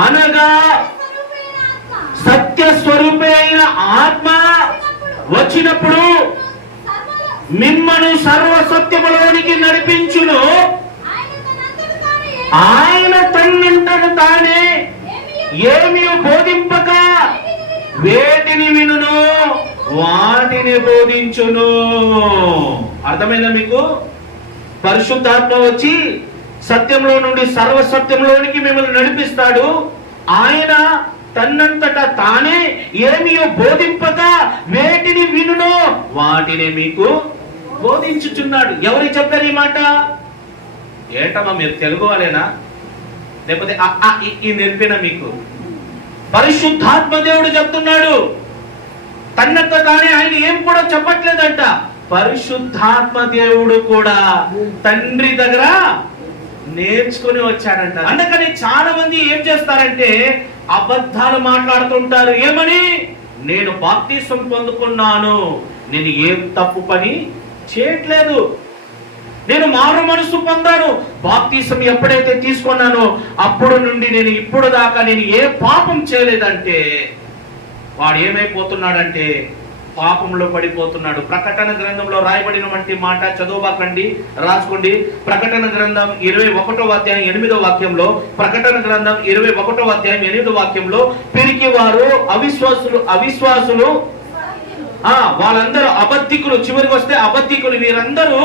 అనగా సత్య స్వరూపి అయిన ఆత్మ వచ్చినప్పుడు మిమ్మను సర్వసత్యములోనికి నడిపించును. ఆయన తన్నంతట తానే ఏమి బోధింపక వేటిని వినును వాటిని బోధించును. అర్థమైందా మీకు? పరిశుద్ధాత్మ వచ్చి సత్యంలో నుండి సర్వసత్యంలోనికి మిమ్మల్ని నడిపిస్తాడు. ఆయన తన్నంతట తానే ఏమి బోధింపక వేటిని వినునో వాటిని మీకు బోధించుచున్నాడు. ఎవరికి చెప్పారు ఈ మాట? ఏంటమ్మా మీరు తెలుగు వాళ్ళేనా, లేకపోతే ఈ నేర్పిన మీకు? పరిశుద్ధాత్మ దేవుడు చెప్తున్నాడు. తన్నంత తానే ఆయన ఏం కూడా చెప్పట్లేదంట. పరిశుద్ధాత్మ దేవుడు కూడా తండ్రి దగ్గర నేర్చుకుని వచ్చాడంట. అందుకని చాలా మంది ఏం చేస్తారంటే అబద్ధాలు మాట్లాడుతుంటారు. ఏమని? నేను బాప్తిసం పొందుకున్నాను, నేను ఏం తప్పు పని చేయట్లేదు, నేను మారు మనసు పొందాను, బాప్తిసం ఎప్పుడైతే తీసుకున్నానో అప్పుడు నుండి నేను ఇప్పుడు దాకా నేను ఏ పాపం చేయలేదంటే వాడు ఏమైపోతున్నాడంటే పాపంలో పడిపోతున్నాడు. ప్రకటన గ్రంథంలో రాయబడిన వంటి మాట చదవబాకండి, రాసుకోండి. ప్రకటన గ్రంథం 21వ అధ్యాయం 8వ వాక్యంలో, ప్రకటన గ్రంథం 21వ అధ్యాయం 8వ వాక్యంలో పిరికి వారు, అవిశ్వాసులు వాళ్ళందరూ అబద్ధికులు, చివరికి వస్తే అబద్ధికులు, వీరందరూ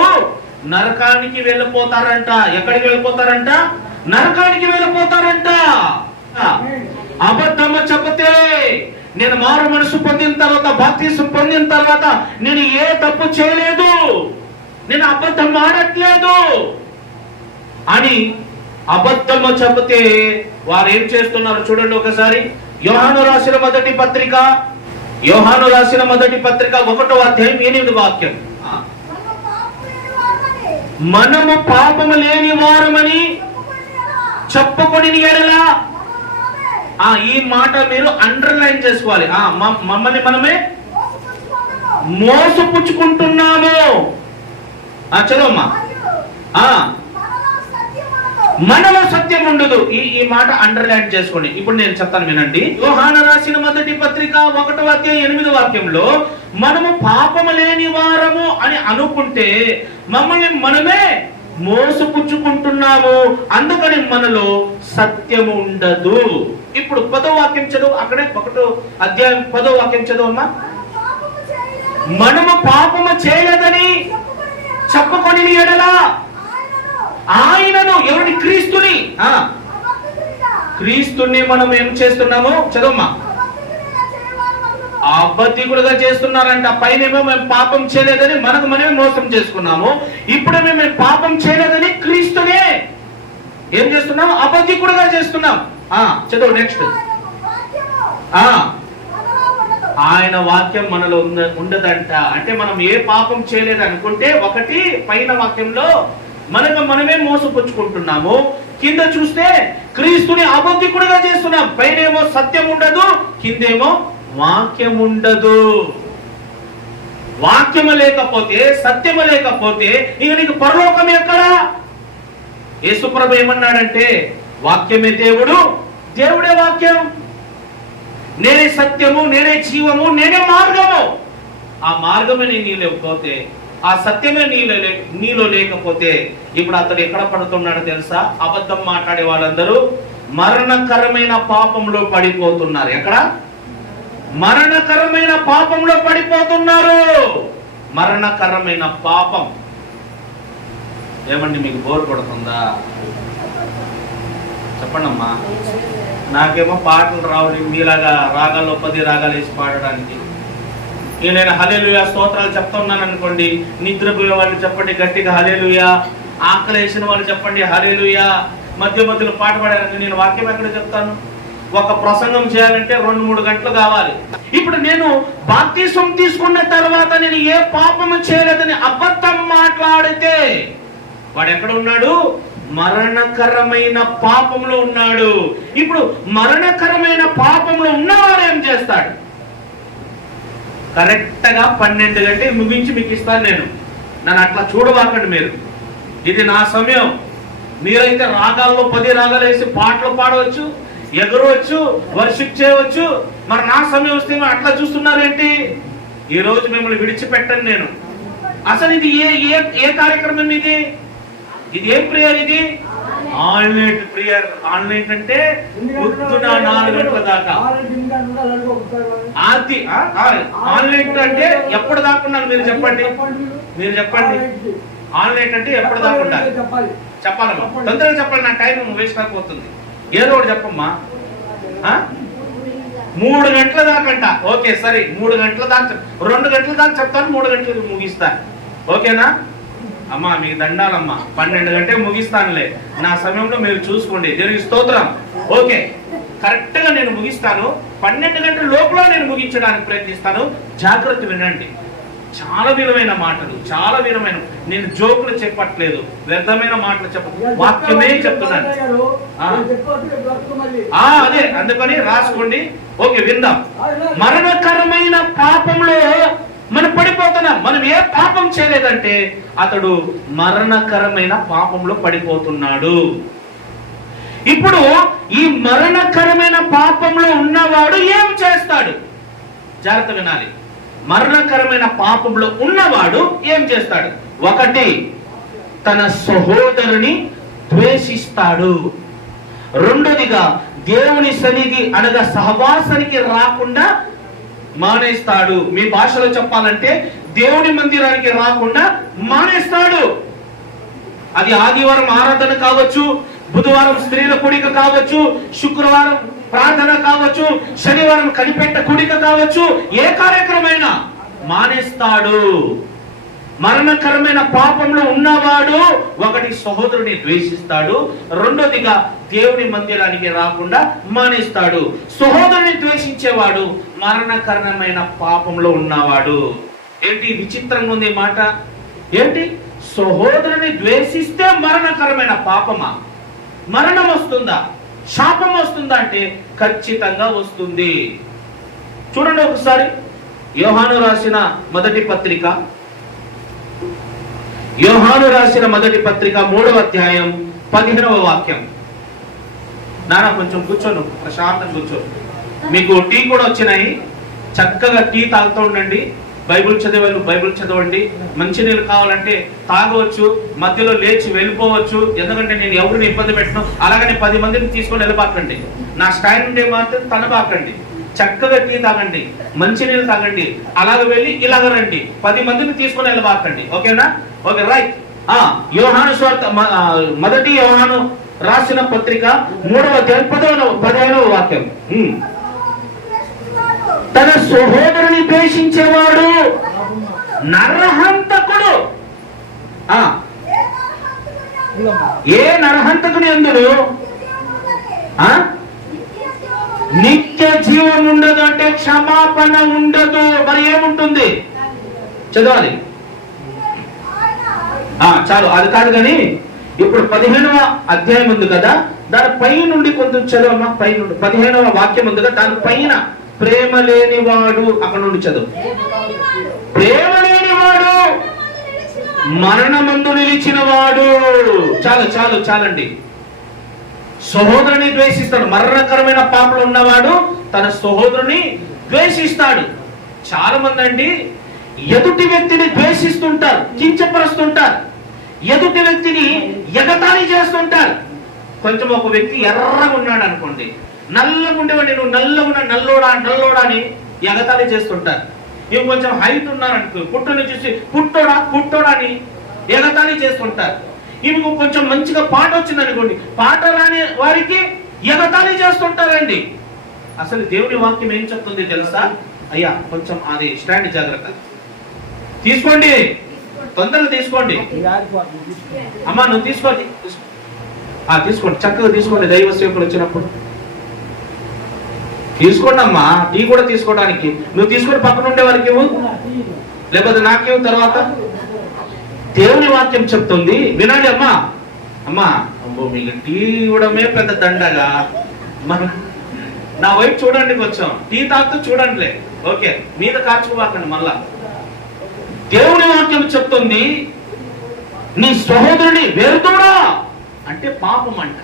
నరకానికి వెళ్ళిపోతారంట. ఎక్కడికి వెళ్ళిపోతారంట? నరకానికి వెళ్ళిపోతారంట. అబద్ధము చెబితే నేను మారు మనసు పొందిన తర్వాత, బాప్తిసం పొందిన తర్వాత నేను ఏ తప్పు చేయలేదు, నేను అబద్ధం ఆడట్లేదు అని అబద్ధము చెబితే వారు ఏం చేస్తున్నారు చూడండి ఒకసారి. యోహాను రాసిన మొదటి పత్రిక 1వ అధ్యాయం 8వ వాక్యం. మనము పాపము లేని వారమని చెప్పుకొని ఎడల, ఈ మాట మీరు అండర్లైన్ చేసుకోవాలి. మమ్మల్ని మనమే మోసపుచ్చుకుంటున్నాము. చదవమ్మా. మనలో సత్యం ఉండదు. ఈ మాట అండర్లైన్ చేసుకోండి. ఇప్పుడు నేను చెప్తాను వినండి. యోహాను రాసిన మొదటి పత్రిక 1వ అధ్యాయం 8వ వాక్యంలో మనము పాపము లేని వారము అని అనుకుంటే మమ్మల్ని మనమే మోసపుచ్చుకుంటున్నాము, అందుకని మనలో సత్యము ఉండదు. ఇప్పుడు 10వ వాక్యం చదువు. అక్కడే 1వ అధ్యాయం 10వ వాక్యం చదువమ్మా. మనము పాపము చేయలేదని చెప్పుకొని ఎడల ఆయనను, ఎవరిని? క్రీస్తుని మనం ఏం చేస్తున్నాము? చదవమ్మా. అబద్ధికులుగా చేస్తున్నారంట. పైనేమో మేము పాపం చేయలేదని మనకు మనమే మోసం చేసుకున్నాము. ఇప్పుడు మేము పాపం చేయలేదని క్రీస్తునే ఏం చేస్తున్నాం? అబద్ధికుడుగా చేస్తున్నాం. చదువు నెక్స్ట్. ఆయన వాక్యం మనలో ఉండదంట. అంటే మనం ఏ పాపం చేయలేదు అనుకుంటే, ఒకటి పైన వాక్యంలో మనకు మనమే మోసపుచ్చుకుంటున్నాము, కింద చూస్తే క్రీస్తుని అబద్ధికుడుగా చేస్తున్నాం. పైనేమో సత్యం ఉండదు, కిందేమో వాక్యం ఉండదు. వాక్యము లేకపోతే, సత్యము లేకపోతే ఇక నీకు పరలోకం ఎక్కడా? యేసుప్రభు ఏమన్నాడంటే వాక్యమే దేవుడు, దేవుడే వాక్యం. నేనే సత్యము, నేనే జీవము, నేనే మార్గము. ఆ మార్గమే నీలో లేకపోతే, ఆ సత్యమే నీలో లేకపోతే ఇప్పుడు అతడు ఎక్కడ పడుతున్నాడో తెలుసా? అబద్ధం మాట్లాడే వాళ్ళందరూ మరణకరమైన పాపంలో పడిపోతున్నారు. ఎక్కడ? మరణకరమైన పాపంలో పడిపోతున్నారు. మరణకరమైన పాపం. ఏమండి మీకు బోర్ కొడుతుందా? చెప్పండి అమ్మా. నాకేమో పాటలు రావడం, మీలాగా రాగాల్లో 10 రాగాలు వేసి పాడడానికి. నేను హల్లెలూయా స్తోత్రాలు చెప్తున్నాను అనుకోండి, నిద్రపోయే వాళ్ళు చెప్పండి గట్టిగా హల్లెలూయా, ఆకలేసిన వాళ్ళు చెప్పండి హల్లెలూయా. మధ్య మధ్యలో పాట పాడారంటే నేను వాక్యం ఎక్కడ చెప్తాను? ఒక ప్రసంగం చేయాలంటే 2-3 గంటలు కావాలి. ఇప్పుడు నేను బాప్తిసం తీసుకున్న తర్వాత నేను ఏ పాపము చేయలేదని అబద్ధం మాట్లాడితే వాడు ఎక్కడ ఉన్నాడు? మరణకరమైన పాపంలో ఉన్నాడు. ఇప్పుడు మరణకరమైన పాపంలో ఉన్నవాడు ఏం చేస్తాడు? కరెక్ట్ గా 12 గంటలు ముగించి మీకు ఇస్తాను. నన్ను అట్లా చూడవాకండి మీరు. ఇది నా సమయం. మీరైతే రాగాల్లో 10 రాగాలు వేసి పాటలు పాడవచ్చు, ఎగరవచ్చు, వర్షిప్ చేయవచ్చు. మరి నా సమయం వస్తే అట్లా చూస్తున్నారేంటి? ఈ రోజు మిమ్మల్ని విడిచిపెట్టను నేను. అసలు ఇది ఏ కార్యక్రమం ఇది? ఇది ఏం ప్రేయర్? ఇది ఆన్లైన్ ప్రేయర్. ఆన్లైన్ అంటే పొద్దున 4 గంటల దాకా. అది ఆన్లైన్ అంటే ఎప్పుడు దాకా ఉండాలి? మీరు చెప్పండి. ఆన్లైన్ అంటే ఎప్పుడు దాకా ఉండాలి? చెప్పాలమ్మా, తొందరగా చెప్పాలి. నా టైం వేస్ట్ అయిపోతుంది. ఏదో ఒకటి చెప్పమ్మా. 3 గంటల దాకంట. ఓకే సరే, 3 గంటల దాకా, 2 గంటల దాకా చెప్తాను, 3 గంటలకు ముగిస్తాను. ఓకేనా అమ్మా? మీకు దండాలమ్మా. 12 గంటలు ముగిస్తానులే. నా సమయంలో మీరు చూసుకోండి. దేవునికి స్తోత్రం. ఓకే, కరెక్ట్ గా నేను ముగిస్తాను. 12 గంటల లోపల నేను ముగించడానికి ప్రయత్నిస్తాను. జాగ్రత్త వినండి. చాలా విలువైన మాటలు, చాలా విలువైన. నేను జోకులు చెప్పట్లేదు, వ్యర్థమైన మాటలు వాక్యమే చెప్తున్నాను. అదే అందుకని రాసుకోండి. ఓకే, విందాం. మరణకరమైన పాపంలో మనం పడిపోతున్నాం. మనం ఏ పాపం చేయలేదంటే అతడు మరణకరమైన పాపంలో పడిపోతున్నాడు. ఇప్పుడు ఈ మరణకరమైన పాపంలో ఉన్నవాడు ఏం చేస్తాడు? జాగ్రత్త వినాలి. మరణకరమైన పాపంలో ఉన్నవాడు ఏం చేస్తాడు? 1, తన సహోదరుని ద్వేషిస్తాడు. 2దిగా దేవుని సన్నిధి అనగా సహవాసానికి రాకుండా మానేస్తాడు. మీ భాషలో చెప్పాలంటే దేవుని మందిరానికి రాకుండా మానేస్తాడు. అది ఆదివారం ఆరాధన కావచ్చు, బుధవారం స్త్రీల కూడిక కావచ్చు, శుక్రవారం ప్రార్థన కావచ్చు, శనివారం కనిపెట్ట కూడిక కావచ్చు, ఏ కార్యక్రమైనా మానేస్తాడు. మరణకరమైన పాపంలో ఉన్నవాడు 1 సహోదరుని ద్వేషిస్తాడు, 2దిగా దేవుని మందిరానికి రాకుండా మానేస్తాడు. సహోదరుని ద్వేషించేవాడు మరణకరమైన పాపంలో ఉన్నవాడు. ఏంటి విచిత్రంగా ఉంది మాట? ఏంటి? సహోదరుని ద్వేషిస్తే మరణకరమైన పాపమా? మరణం వస్తుందా? శాపం వస్తుందా అంటే ఖచ్చితంగా వస్తుంది. చూడండి ఒకసారి యోహాను రాసిన మొదటి పత్రిక 3వ అధ్యాయం 15వ వాక్యం. నాన్న కొంచెం కూర్చోను, ప్రశాంతంగా కూర్చోను. మీకు టీ కూడా వచ్చినాయి, చక్కగా టీ తాగుతూ ఉండండి. బైబిల్ చదివేవాళ్ళు బైబిల్ చదవండి. మంచినీళ్ళు కావాలంటే తాగవచ్చు, మధ్యలో లేచి వెళ్ళిపోవచ్చు. ఎందుకంటే నేను ఎవరిని ఇబ్బంది పెట్టను. అలాగని 10 మందిని తీసుకొని వెళ్ళబాకండి. నా స్టాండ్ ఉంటే మాత్రం తనబాకండి. చక్కగా టీ తాగండి, మంచినీళ్ళు తాగండి, అలాగ వెళ్ళి ఇలాగ రండి. 10 మందిని తీసుకొని వెళ్ళబాకండి. ఓకేనా? Okay, right. యోహాను స్వార్త మొదటి యోహాను రాసిన పత్రిక 3వ అధ్యాయం 15వ వాక్యం. తన సహోదరుని ద్వేషించేవాడు నరహంతకుడు. ఏ నరహంతకుని అందుడు నిత్య జీవం ఉండదు అంటే క్షమాపణ ఉండదు. మరి ఏముంటుంది? చదవాలి. చాలు, అది కాదు కానీ ఇప్పుడు 15వ అధ్యాయం ఉంది కదా, దాని పై నుండి కొంచెం చదవమ్మా. పై నుండి 15వ వాక్యం ఉంది కదా, దాని పైన ప్రేమ లేనివాడు, అక్కడ నుండి చదువు. ప్రేమ లేనివాడు మరణమందు నిలిచిన వాడు. చాలండి. సహోదరుని ద్వేషిస్తాడు. మరణకరమైన పాపలు ఉన్నవాడు తన సహోదరుని ద్వేషిస్తాడు. చాలా మంది అండి ఎదుటి వ్యక్తిని ద్వేషిస్తుంటారు, కించపరుస్తుంటారు, ఎదుటి వ్యక్తిని ఎగతాళి చేస్తుంటారు. కొంచెం ఒక వ్యక్తి ఎర్రగా ఉన్నాడు అనుకోండి, నల్లగా ఉండేవాడి నువ్వు నల్లోడా అని ఎగతాళి చేస్తుంటారు. ఇవి కొంచెం హైట్ ఉన్నారనుకో, పుట్టుని చూసి పుట్టోడా అని ఎగతాళి చేస్తుంటారు. ఇవి కొంచెం మంచిగా పాట వచ్చింది అనుకోండి, పాట రాని వారికి ఎగతాళి చేస్తుంటారండి. అసలు దేవుని వాక్యం ఏం చెప్తుంది తెలుసా? అయ్యా కొంచెం అది స్టాండ్ జాగ్రత్త తీసుకోండి, తొందరగా తీసుకోండి. అమ్మా నువ్వు తీసుకోండి, చక్కగా తీసుకోండి. దైవ సేవకులు వచ్చినప్పుడు తీసుకోండి అమ్మా. టీ కూడా తీసుకోవడానికి నువ్వు తీసుకొని పక్కన ఉండే వారికి ఇవ్వు, లేకపోతే నాకేవు. తర్వాత దేవుని వాక్యం చెప్తుంది, వినండి అమ్మా. అమ్మో మీకు టీ ఇవ్వడమే పెద్ద దండగా. నా వైపు చూడండి, కొంచెం టీ తాగుతూ చూడండిలే. ఓకే, మీద కార్చుకోవాకండి. మళ్ళా దేవుని వాక్యం చెప్తుంది, నీ సహోదరుని వేరుతోడా అంటే పాపం అంట.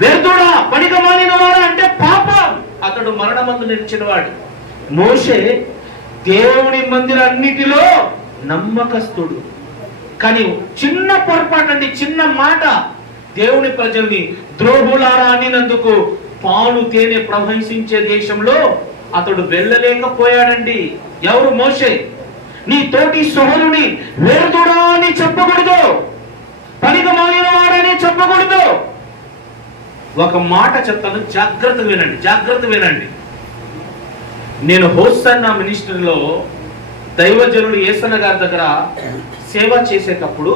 వేరుతోడా పడిగ మాలిన వాడు అంటే పాపం. అతడు మరణమందు నిలిచిన వాడు. మోషే దేవుని మందిరన్నిటిలో నమ్మకస్తుడు. కానీ చిన్న పొరపాటు అండి, చిన్న మాట దేవుని ప్రజల్ని ద్రోహులారా అనినందుకు పాలు తేనె ప్రవహించే దేశంలో అతడు వెళ్ళలేకపోయాడండి. ఎవరు? మోషే. నీ తోటి సహోదరుని వేరుతోడా అని చెప్పకూడదు, పనిగ మాలిన వాడని చెప్పకూడదు. ఒక మాట చెప్తాను, జాగ్రత్త వినండి. నేను హోసన్నా మినిస్ట్రీలో దైవజనుడు యేసన్న గారి దగ్గర సేవ చేసేటప్పుడు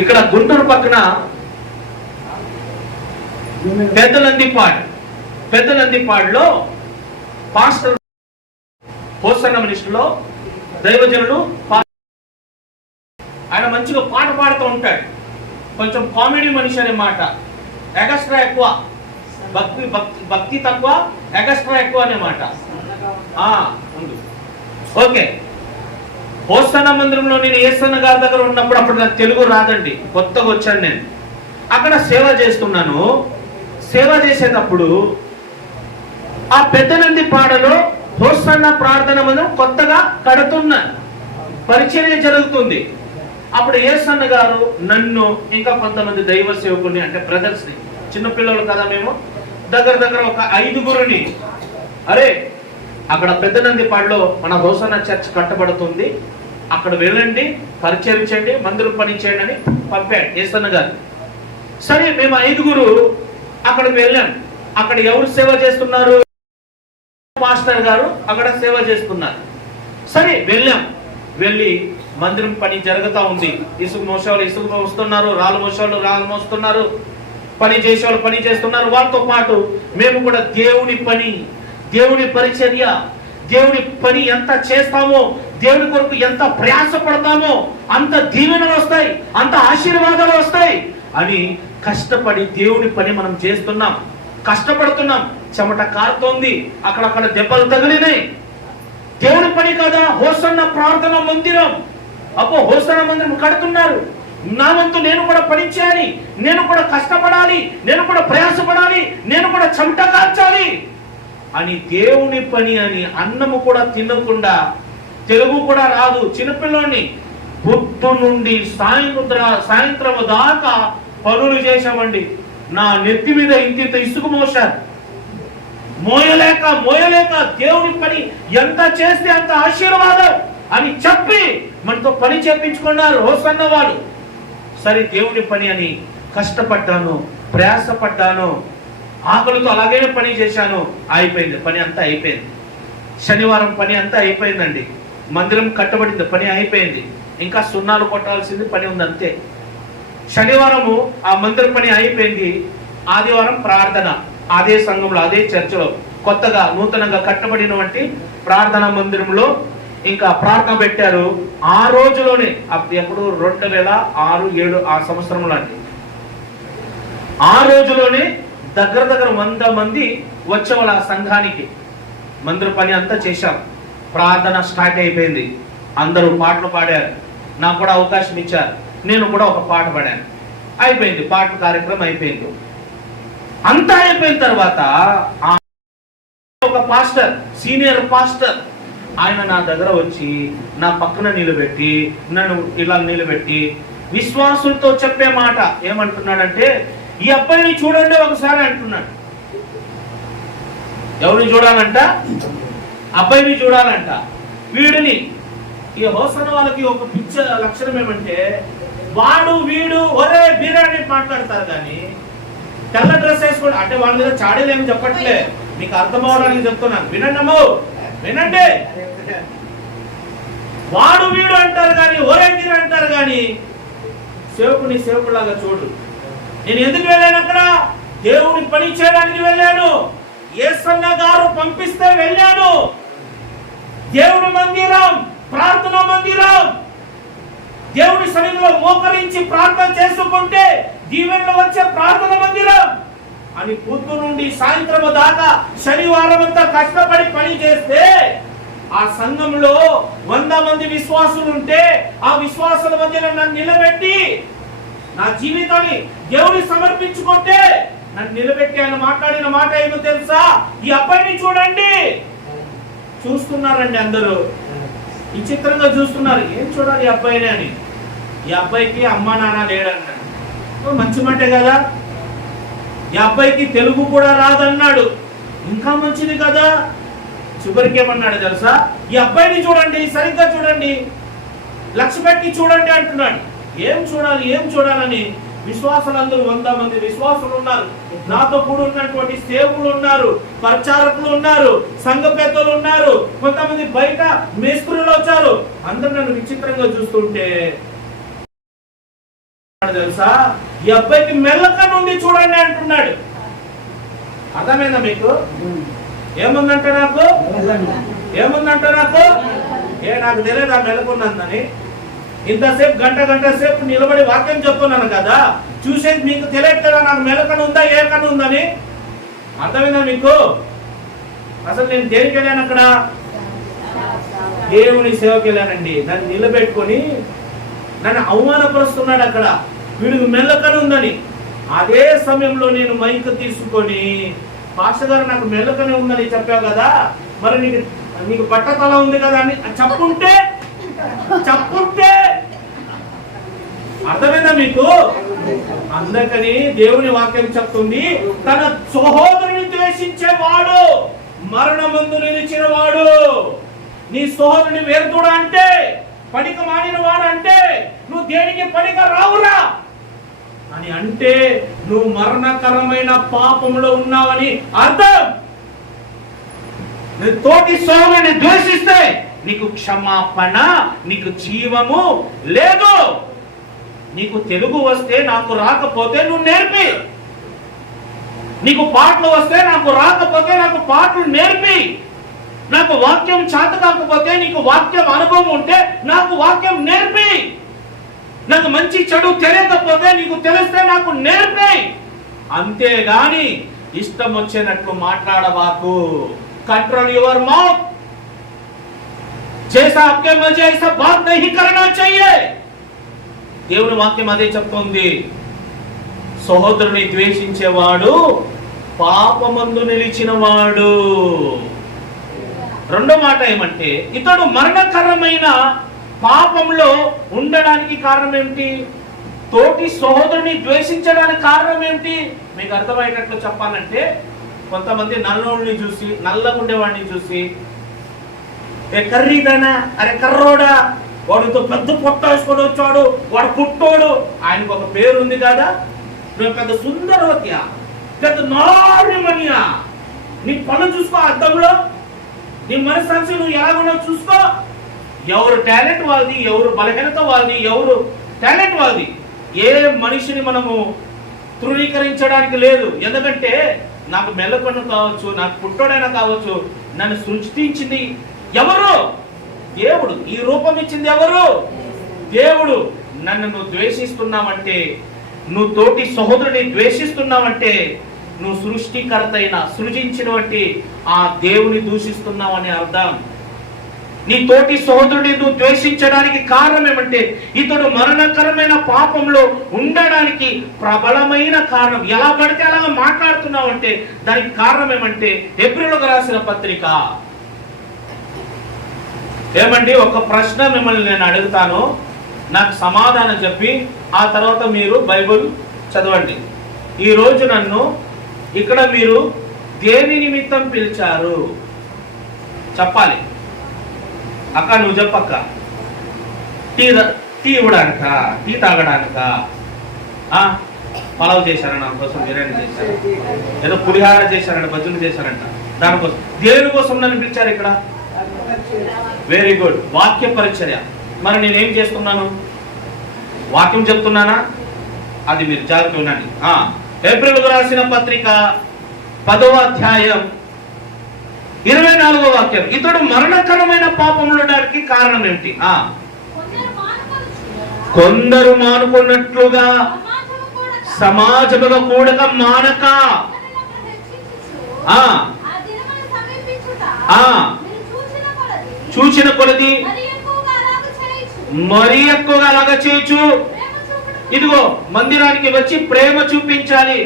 ఇక్కడ గుంటూరు పక్కన పెద్దనందిపాడులో పాస్టర్ హోసన్న మినిస్ట్రీలో దైవజనుడు ఆయన మంచిగా పాట పాడుతూ ఉంటాడు. కొంచెం కామెడీ మనిషి అనే మాట, ఎగస్ట్రా ఎక్కువ, భక్తి తక్కువ, ఎగస్ట్రా ఎక్కువ అనే మాట. ఓకే, హోసన్న మందిరంలో నేను యేసన్న గారి దగ్గర ఉన్నప్పుడు, అప్పుడు నాకు తెలుగు రాదండి, కొత్తగా వచ్చాను నేను. అక్కడ సేవ చేస్తున్నాను. సేవ చేసేటప్పుడు ఆ పెద్దనందిపాడలో హోసన్న ప్రార్థన మందిరం కొత్తగా కడుతున్న పరిచర్య జరుగుతుంది. అప్పుడు యేసన్న గారు నన్ను ఇంకా కొంతమంది దైవ సేవకుని, అంటే బ్రదర్స్ ని, చిన్నపిల్లలు కదా మేము, దగ్గర ఒక 5గురిని, అరే అక్కడ పెద్దనందిపాడులో మన హోసన్న చర్చ్ కట్టబడుతుంది, అక్కడ వెళ్ళండి, పరిచరించండి, మందిరం పని చేయండి అని పంపాడు యేసన్న గారు. సరే మేము 5గురు అక్కడికి వెళ్ళాం. అక్కడ ఎవరు సేవ చేస్తున్నారు? మాస్టర్ గారు అక్కడ సేవ చేస్తున్నారు. సరే వెళ్ళి మందిరం పని జరుగుతూ ఉంది. ఇసుక మోసేవాళ్ళు ఇసుక మోస్తున్నారు, రాళ్ళు మోసేవాళ్ళు రాళ్ళు మోస్తున్నారు, పని చేసేవాళ్ళు పని చేస్తున్నారు. వాళ్ళతో పాటు మేము కూడా దేవుని పని, దేవుని పరిచర్య, దేవుని పని ఎంత చేస్తామో, దేవుని కొరకు ఎంత ప్రయాసపడతామో అంత దీవెనలు వస్తాయి, అంత ఆశీర్వాదాలు వస్తాయి అని కష్టపడి దేవుని పని మనం చేస్తున్నాం, కష్టపడుతున్నాం. చెమట కారుతోంది, అక్కడక్కడ దెబ్బలు తగిలినాయి. దేవుని పని కదా హోసన్న ప్రార్థన మందిరం. హోసన్న మందిరం కడుతున్నారు, నా వంతు నేను కూడా పని చేయాలి, నేను కూడా కష్టపడాలి, నేను కూడా ప్రయాసపడాలి, నేను కూడా చెమట కార్చాలి అని దేవుని పని అని అన్నము కూడా తినకుండా, తెలుగు కూడా రాదు చిన్నపిల్లోని, పొద్దు నుండి సాయంత్రం దాకా పనులు చేశామండి. నా నెత్తి మీద ఇంత ఇసుక మోసారు, మోయలేక దేవుని పని ఎంత చేస్తే అంత ఆశీర్వాదం అని చెప్పి మనతో పని చేపించుకున్నారు హోసన్న వాళ్ళు. సరే దేవుని పని అని కష్టపడ్డాను, ప్రయాసపడ్డాను, ఆకలితో అలాగే పని చేశాను. అయిపోయింది, పని అంతా అయిపోయింది. శనివారం పని అంతా అయిపోయిందండి. మందిరం కట్టబడింది, పని అయిపోయింది. ఇంకా సున్నాలు కొట్టాల్సింది పని ఉంది అంతే. శనివారము ఆ మందిర పని అయిపోయింది. ఆదివారం ప్రార్థన, అదే సంఘంలో, అదే చర్చలో, కొత్తగా నూతనంగా కట్టబడినటువంటి ప్రార్థనా మందిరంలో ఇంకా ప్రార్థన పెట్టారు. ఆ రోజులోనే, ఎప్పుడు 2006, 2007 ఆ సంవత్సరంలో అండి, ఆ రోజులోనే దగ్గర 100 మంది వచ్చేవాళ్ళ ఆ సంఘానికి. మందిర పని అంతా చేశాం, ప్రార్థన స్టార్ట్ అయిపోయింది. అందరూ పాటలు పాడారు, నాకు కూడా అవకాశం ఇచ్చారు, నేను కూడా ఒక పాట పాడాను. అయిపోయింది, పాట కార్యక్రమం అయిపోయింది. అంతా అయిపోయిన తర్వాత ఒక పాస్టర్, సీనియర్ పాస్టర్, ఆయన నా దగ్గర వచ్చి నా పక్కన నిలబెట్టి, నన్ను ఇలా నిలబెట్టి విశ్వాసులతో చెప్పే మాట ఏమంటున్నాడంటే, ఈ అబ్బాయిని చూడండి ఒకసారి అంటున్నాడు. ఎవరిని చూడాలంట? అబ్బాయిని చూడాలంట. వీడిని, ఈ హోసన వాళ్ళకి ఒక పిచ్చ లక్షణం ఏమంటే, వాడు వీడు ఒరే బిర్యానీ మాట్లాడతారు కానీ తెల్ల డ్రెస్ వేసుకోండి అంటే వాళ్ళ మీద చాడీలు ఏమి చెప్పట్లే, మీకు అర్థం అవడానికి చెప్తున్నాను. వినండి అమ్మో, వినండి. వాడు వీడు అంటారు కానీ ఒరే మీరు అంటారు కానీ సేవకుని సేవకులాగా చూడు. నేను ఎందుకు వెళ్ళాను అక్కడ? దేవుని పని చేయడానికి వెళ్ళాను. యేసన్న గారు పంపిస్తే వెళ్ళాను. దేవుని మందిరం, ప్రార్థన మందిరం, దేవుని సన్నిధిలో మోకరించి ప్రార్థన చేసుకుంటే దీవెనలు వచ్చే ప్రార్థన మందిరం అని పొద్దు నుండి సాయంత్రం దాకా శనివారం అంతా కష్టపడి పని చేస్తే ఆ సంఘంలో 100 మంది విశ్వాసులు ఉంటే ఆ విశ్వాసుల మధ్యలో నన్ను నిలబెట్టి నా జీవితాన్ని దేవుని సమర్పించుకుంటే నన్ను నిలబెట్టి ఆయన మాట్లాడిన మాట ఏమో తెలుసా? ఈ అబ్బాయిని చూడండి. చూస్తున్నారండి అందరూ, విచిత్రంగా చూస్తున్నారు. ఏం చూడాలి ఈ అబ్బాయిని అని. ఈ అబ్బాయికి అమ్మా నాన్న లేడన్నాడు. మంచి మాటే కదా. ఈ అబ్బాయికి తెలుగు కూడా రాదన్నాడు, ఇంకా మంచిది కదా. చివరికి ఏమన్నాడు తెలుసా? ఈ అబ్బాయిని చూడండి, సరిగ్గా చూడండి, లక్ష్య పెట్టి చూడండి అంటున్నాడు. ఏం చూడాలి, ఏం చూడాలని విశ్వాసులందరూ 100 మంది విశ్వాసులు ఉన్నారు. నాతో కూడా ఉన్నటువంటి సేవకులు ఉన్నారు, ప్రచారకులు ఉన్నారు, సంఘ పెద్దలు ఉన్నారు, కొంతమంది బయట మేస్త్రులు వచ్చారు. అందరూ నన్ను విచిత్రంగా చూస్తుంటే తెలుసా, ఈ అబ్బాయికి మెల్లకన్ను ఉంది చూడండి అంటున్నాడు. అర్థమైందా మీకు? ఏముందంటే నాకు ఏముందంటే నాకు తెలియదు ఆ మెలకున్నందని. ఇంతసేపు గంట సేపు నిలబడి వాక్యం చెప్తున్నాను కదా, చూసేది మీకు తెలియదు కదా నాకు మెలకను ఉందా ఏ కను ఉందని. అర్థమైందా మీకు? అసలు నేను దేనికి వెళ్ళాను అక్కడ? దేవుని సేవకి వెళ్ళానండి. నన్ను నిలబెట్టుకొని నన్ను అవమానపరుస్తున్నాడు అక్కడ, వీడికి మెల్లకను ఉందని. అదే సమయంలో నేను మైక్ తీసుకొని, పాస్టర్ గారు నాకు మెల్లకనే ఉందని చెప్పావు కదా, మరి నీకు బట్టతల ఉంది కదా అని చెప్పుంటే అర్థమైందా మీకు? అందుకని దేవుని వాక్యం చెప్తుంది, తన సహోదరుని ద్వేషించేవాడు మరణమందు నిలిచిన వాడు. నీ సహోదరుని వేరుతోడా అంటే, పనిక మానిన వాడు అంటే, నువ్వు దేనికి పనిక రావురా అని అంటే నువ్వు మరణకరమైన పాపంలో ఉన్నావని అర్థం. నువ్వు తోటి సహోదరుని ద్వేషిస్తే నీకు క్షమాపణ, నీకు జీవము లేదు. నీకు తెలుగు వస్తే నాకు రాకపోతే నువ్వు నేర్పి, నీకు పాటలు వస్తే నాకు రాకపోతే నాకు పాటలు నేర్పి, నాకు వాక్యం చేత కాకపోతే నీకు వాక్యం అనుభవం ఉంటే నాకు వాక్యం నేర్పి, నాకు మంచి చెడు తెలియకపోతే నీకు తెలిస్తే నాకు నేర్పి. అంతేగాని ఇష్టం వచ్చేటట్లు మాట్లాడవాకు. Control your mouth. जैसा आपके मजे ऐसा बात नहीं करना चाहिए. దేవుని వాక్యం అదే చెప్తోంది. సహోదరుని ద్వేషించేవాడు పాపమందు నిలిచినవాడు. రెండో మాట ఏమంటే, ఇతడు మరణకరమైన పాపంలో ఉండడానికి కారణం ఏమిటి? తోటి సహోదరుని ద్వేషించడానికి కారణం ఏమిటి? మీకు అర్థమయ్యేటట్లు చెప్పాలంటే, కొంతమంది నల్లోడిని చూసి, నల్లగుండేవాడిని చూసి, ఏ కర్రీదానా, అరే కర్రోడా, వాడితో పెద్ద పొట్ట వేసుకొని వచ్చాడు, వాడు పుట్టోడు, ఆయనకు ఒక పేరు ఉంది కదా, నువ్వు పెద్ద సుందరవతియా, పెద్ద నార్యమనియా, నీ పనులు చూసుకో అద్దంలో, నీ మనసాక్షి నువ్వు ఎలాగున్నా చూసుకో. ఎవరు టాలెంట్ వాళ్ళది, ఎవరు బలహీనత వాళ్ళది, ఎవరు టాలెంట్ వాళ్ళది. ఏ మనిషిని మనము తృణీకరించడానికి లేదు. ఎందుకంటే నాకు మెల్లకొండ కావచ్చు, నాకు పుట్టోడైనా కావచ్చు, నన్ను సృష్టించింది ఎవరు? దేవుడు. ఈ రూపం ఇచ్చింది ఎవరు? దేవుడు. నన్ను నువ్వు ద్వేషిస్తున్నావంటే, నువ్వు తోటి సహోదరుని ద్వేషిస్తున్నావంటే నువ్వు సృష్టికర్త అయిన, సృజించినటువంటి ఆ దేవుని దూషిస్తున్నావని అర్థం. నీ తోటి సహోదరుని నువ్వు ద్వేషించడానికి కారణం ఏమంటే ఇతడు మరణకరమైన పాపంలో ఉండడానికి ప్రబలమైన కారణం. ఎలా పడితే అలా మాట్లాడుతున్నావు అంటే దానికి కారణం ఏమంటే హెబ్రీయులకు రాసిన పత్రిక. ఏమండి, ఒక ప్రశ్న మిమ్మల్ని నేను అడుగుతాను, నాకు సమాధానం చెప్పి ఆ తర్వాత మీరు బైబిల్ చదవండి. ఈరోజు నన్ను ఇక్కడ మీరు దేని నిమిత్తం పిలిచారు చెప్పాలి. అక్క నువ్వు చెప్పక్క. టీ ఇవ్వడానిక, టీ తాగడానిక, పలావ్ చేశారని నా కోసం, బిర్యానీ చేశారు, ఏదో పులిహార చేశారంట, బజ్జులు చేశారంట, దానికోసం దేనికోసం నన్ను పిలిచారు ఇక్కడ? వెరీ గుడ్, వాక్య పరిచర్య. మరి నేనేం చేస్తున్నాను? వాక్యం చెప్తున్నానా? అది మీరు జాగ్రత్త వినండి. హెబ్రీయులకు రాసిన పత్రిక 10వ అధ్యాయం 24వ వాక్యం. ఇతడు మరణకరమైన పాపంలో ఉండడానికి కారణం ఏమిటి? కొందరు మానుకున్నట్లుగా సమాజముగా కూడక మానక చూచిన కొలది మరీ ఎక్కువగా అలాగా చేయొచ్చు. ఇదిగో మందిరానికి వచ్చి ప్రేమ చూపించాలి,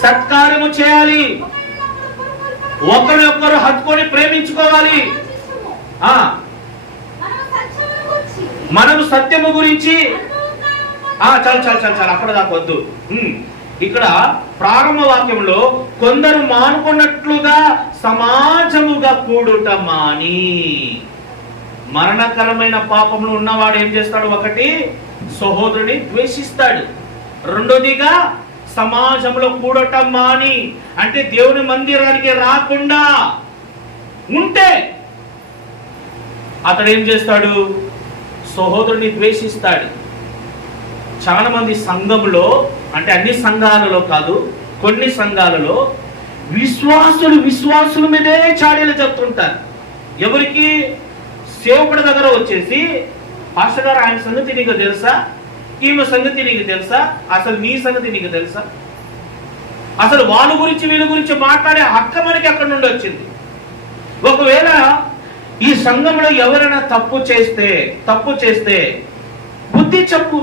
సత్కార్యము చేయాలి, ఒకరినొకరు హత్తుకొని ప్రేమించుకోవాలి. మనము సత్యము గురించి చాలు చాలు చాలు చాలు అక్కడ దాకా వద్దు. ఇక్కడ ప్రారంభ వాక్యంలో కొందరు మానుకున్నట్లుగా సమాజముగా కూడుట మాని. మరణకరమైన పాపంలో ఉన్నవాడు ఏం చేస్తాడు? ఒకటి, సహోదరుని ద్వేషిస్తాడు. రెండోదిగా సమాజంలో కూడటం మాని, అంటే దేవుని మందిరానికి రాకుండా ఉంటే అతడు ఏం చేస్తాడు? సహోదరుని ద్వేషిస్తాడు. చాలా మంది సంఘంలో, అంటే అన్ని సంఘాలలో కాదు, కొన్ని సంఘాలలో విశ్వాసుల మీదే చాడీలు చెప్తుంటారు. ఎవరికి? సేవకుడి దగ్గర వచ్చేసి, పాస్టర్ గారు ఆయన సంగతి నీకు తెలుసా, ఈమె సంగతి నీకు తెలుసా, అసలు నీ సంగతి నీకు తెలుసా, అసలు వాళ్ళ గురించి వీళ్ళ గురించి మాట్లాడే హక్కు మనకి అక్కడ నుండి వచ్చింది. ఒకవేళ ఈ సంఘంలో ఎవరైనా తప్పు చేస్తే బుద్ధి చెప్పు,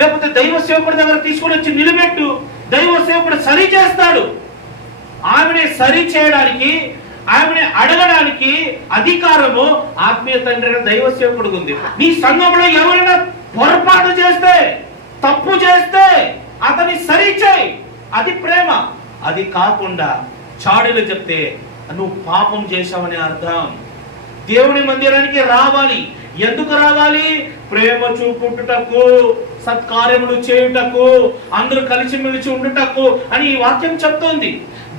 లేకపోతే దైవ సేవకుడి దగ్గర తీసుకొని వచ్చి నిలబెట్టు. దైవ సేవకుడు సరి చేస్తాడు. ఆమెని సరి చేయడానికి, ఆమెని అడగడానికి అధికారము ఆత్మీయ తండ్రి దైవ సేవకుడికి ఉంది. నీ సంఘంలో ఎవరైనా పొరపాటు చేస్తే, తప్పు చేస్తే అతని సరి చేయి, అది ప్రేమ. అది కాకుండా చాడీలు చెప్తే నువ్వు పాపం చేశావని అర్థం. దేవుని మందిరానికి రావాలి. ఎందుకు రావాలి? ప్రేమ చూపుటకు, సత్కార్యములు చేయుటకు, అందరూ కలిసిమెలిసి ఉండుటకు అని ఈ వాక్యం చెప్తోంది.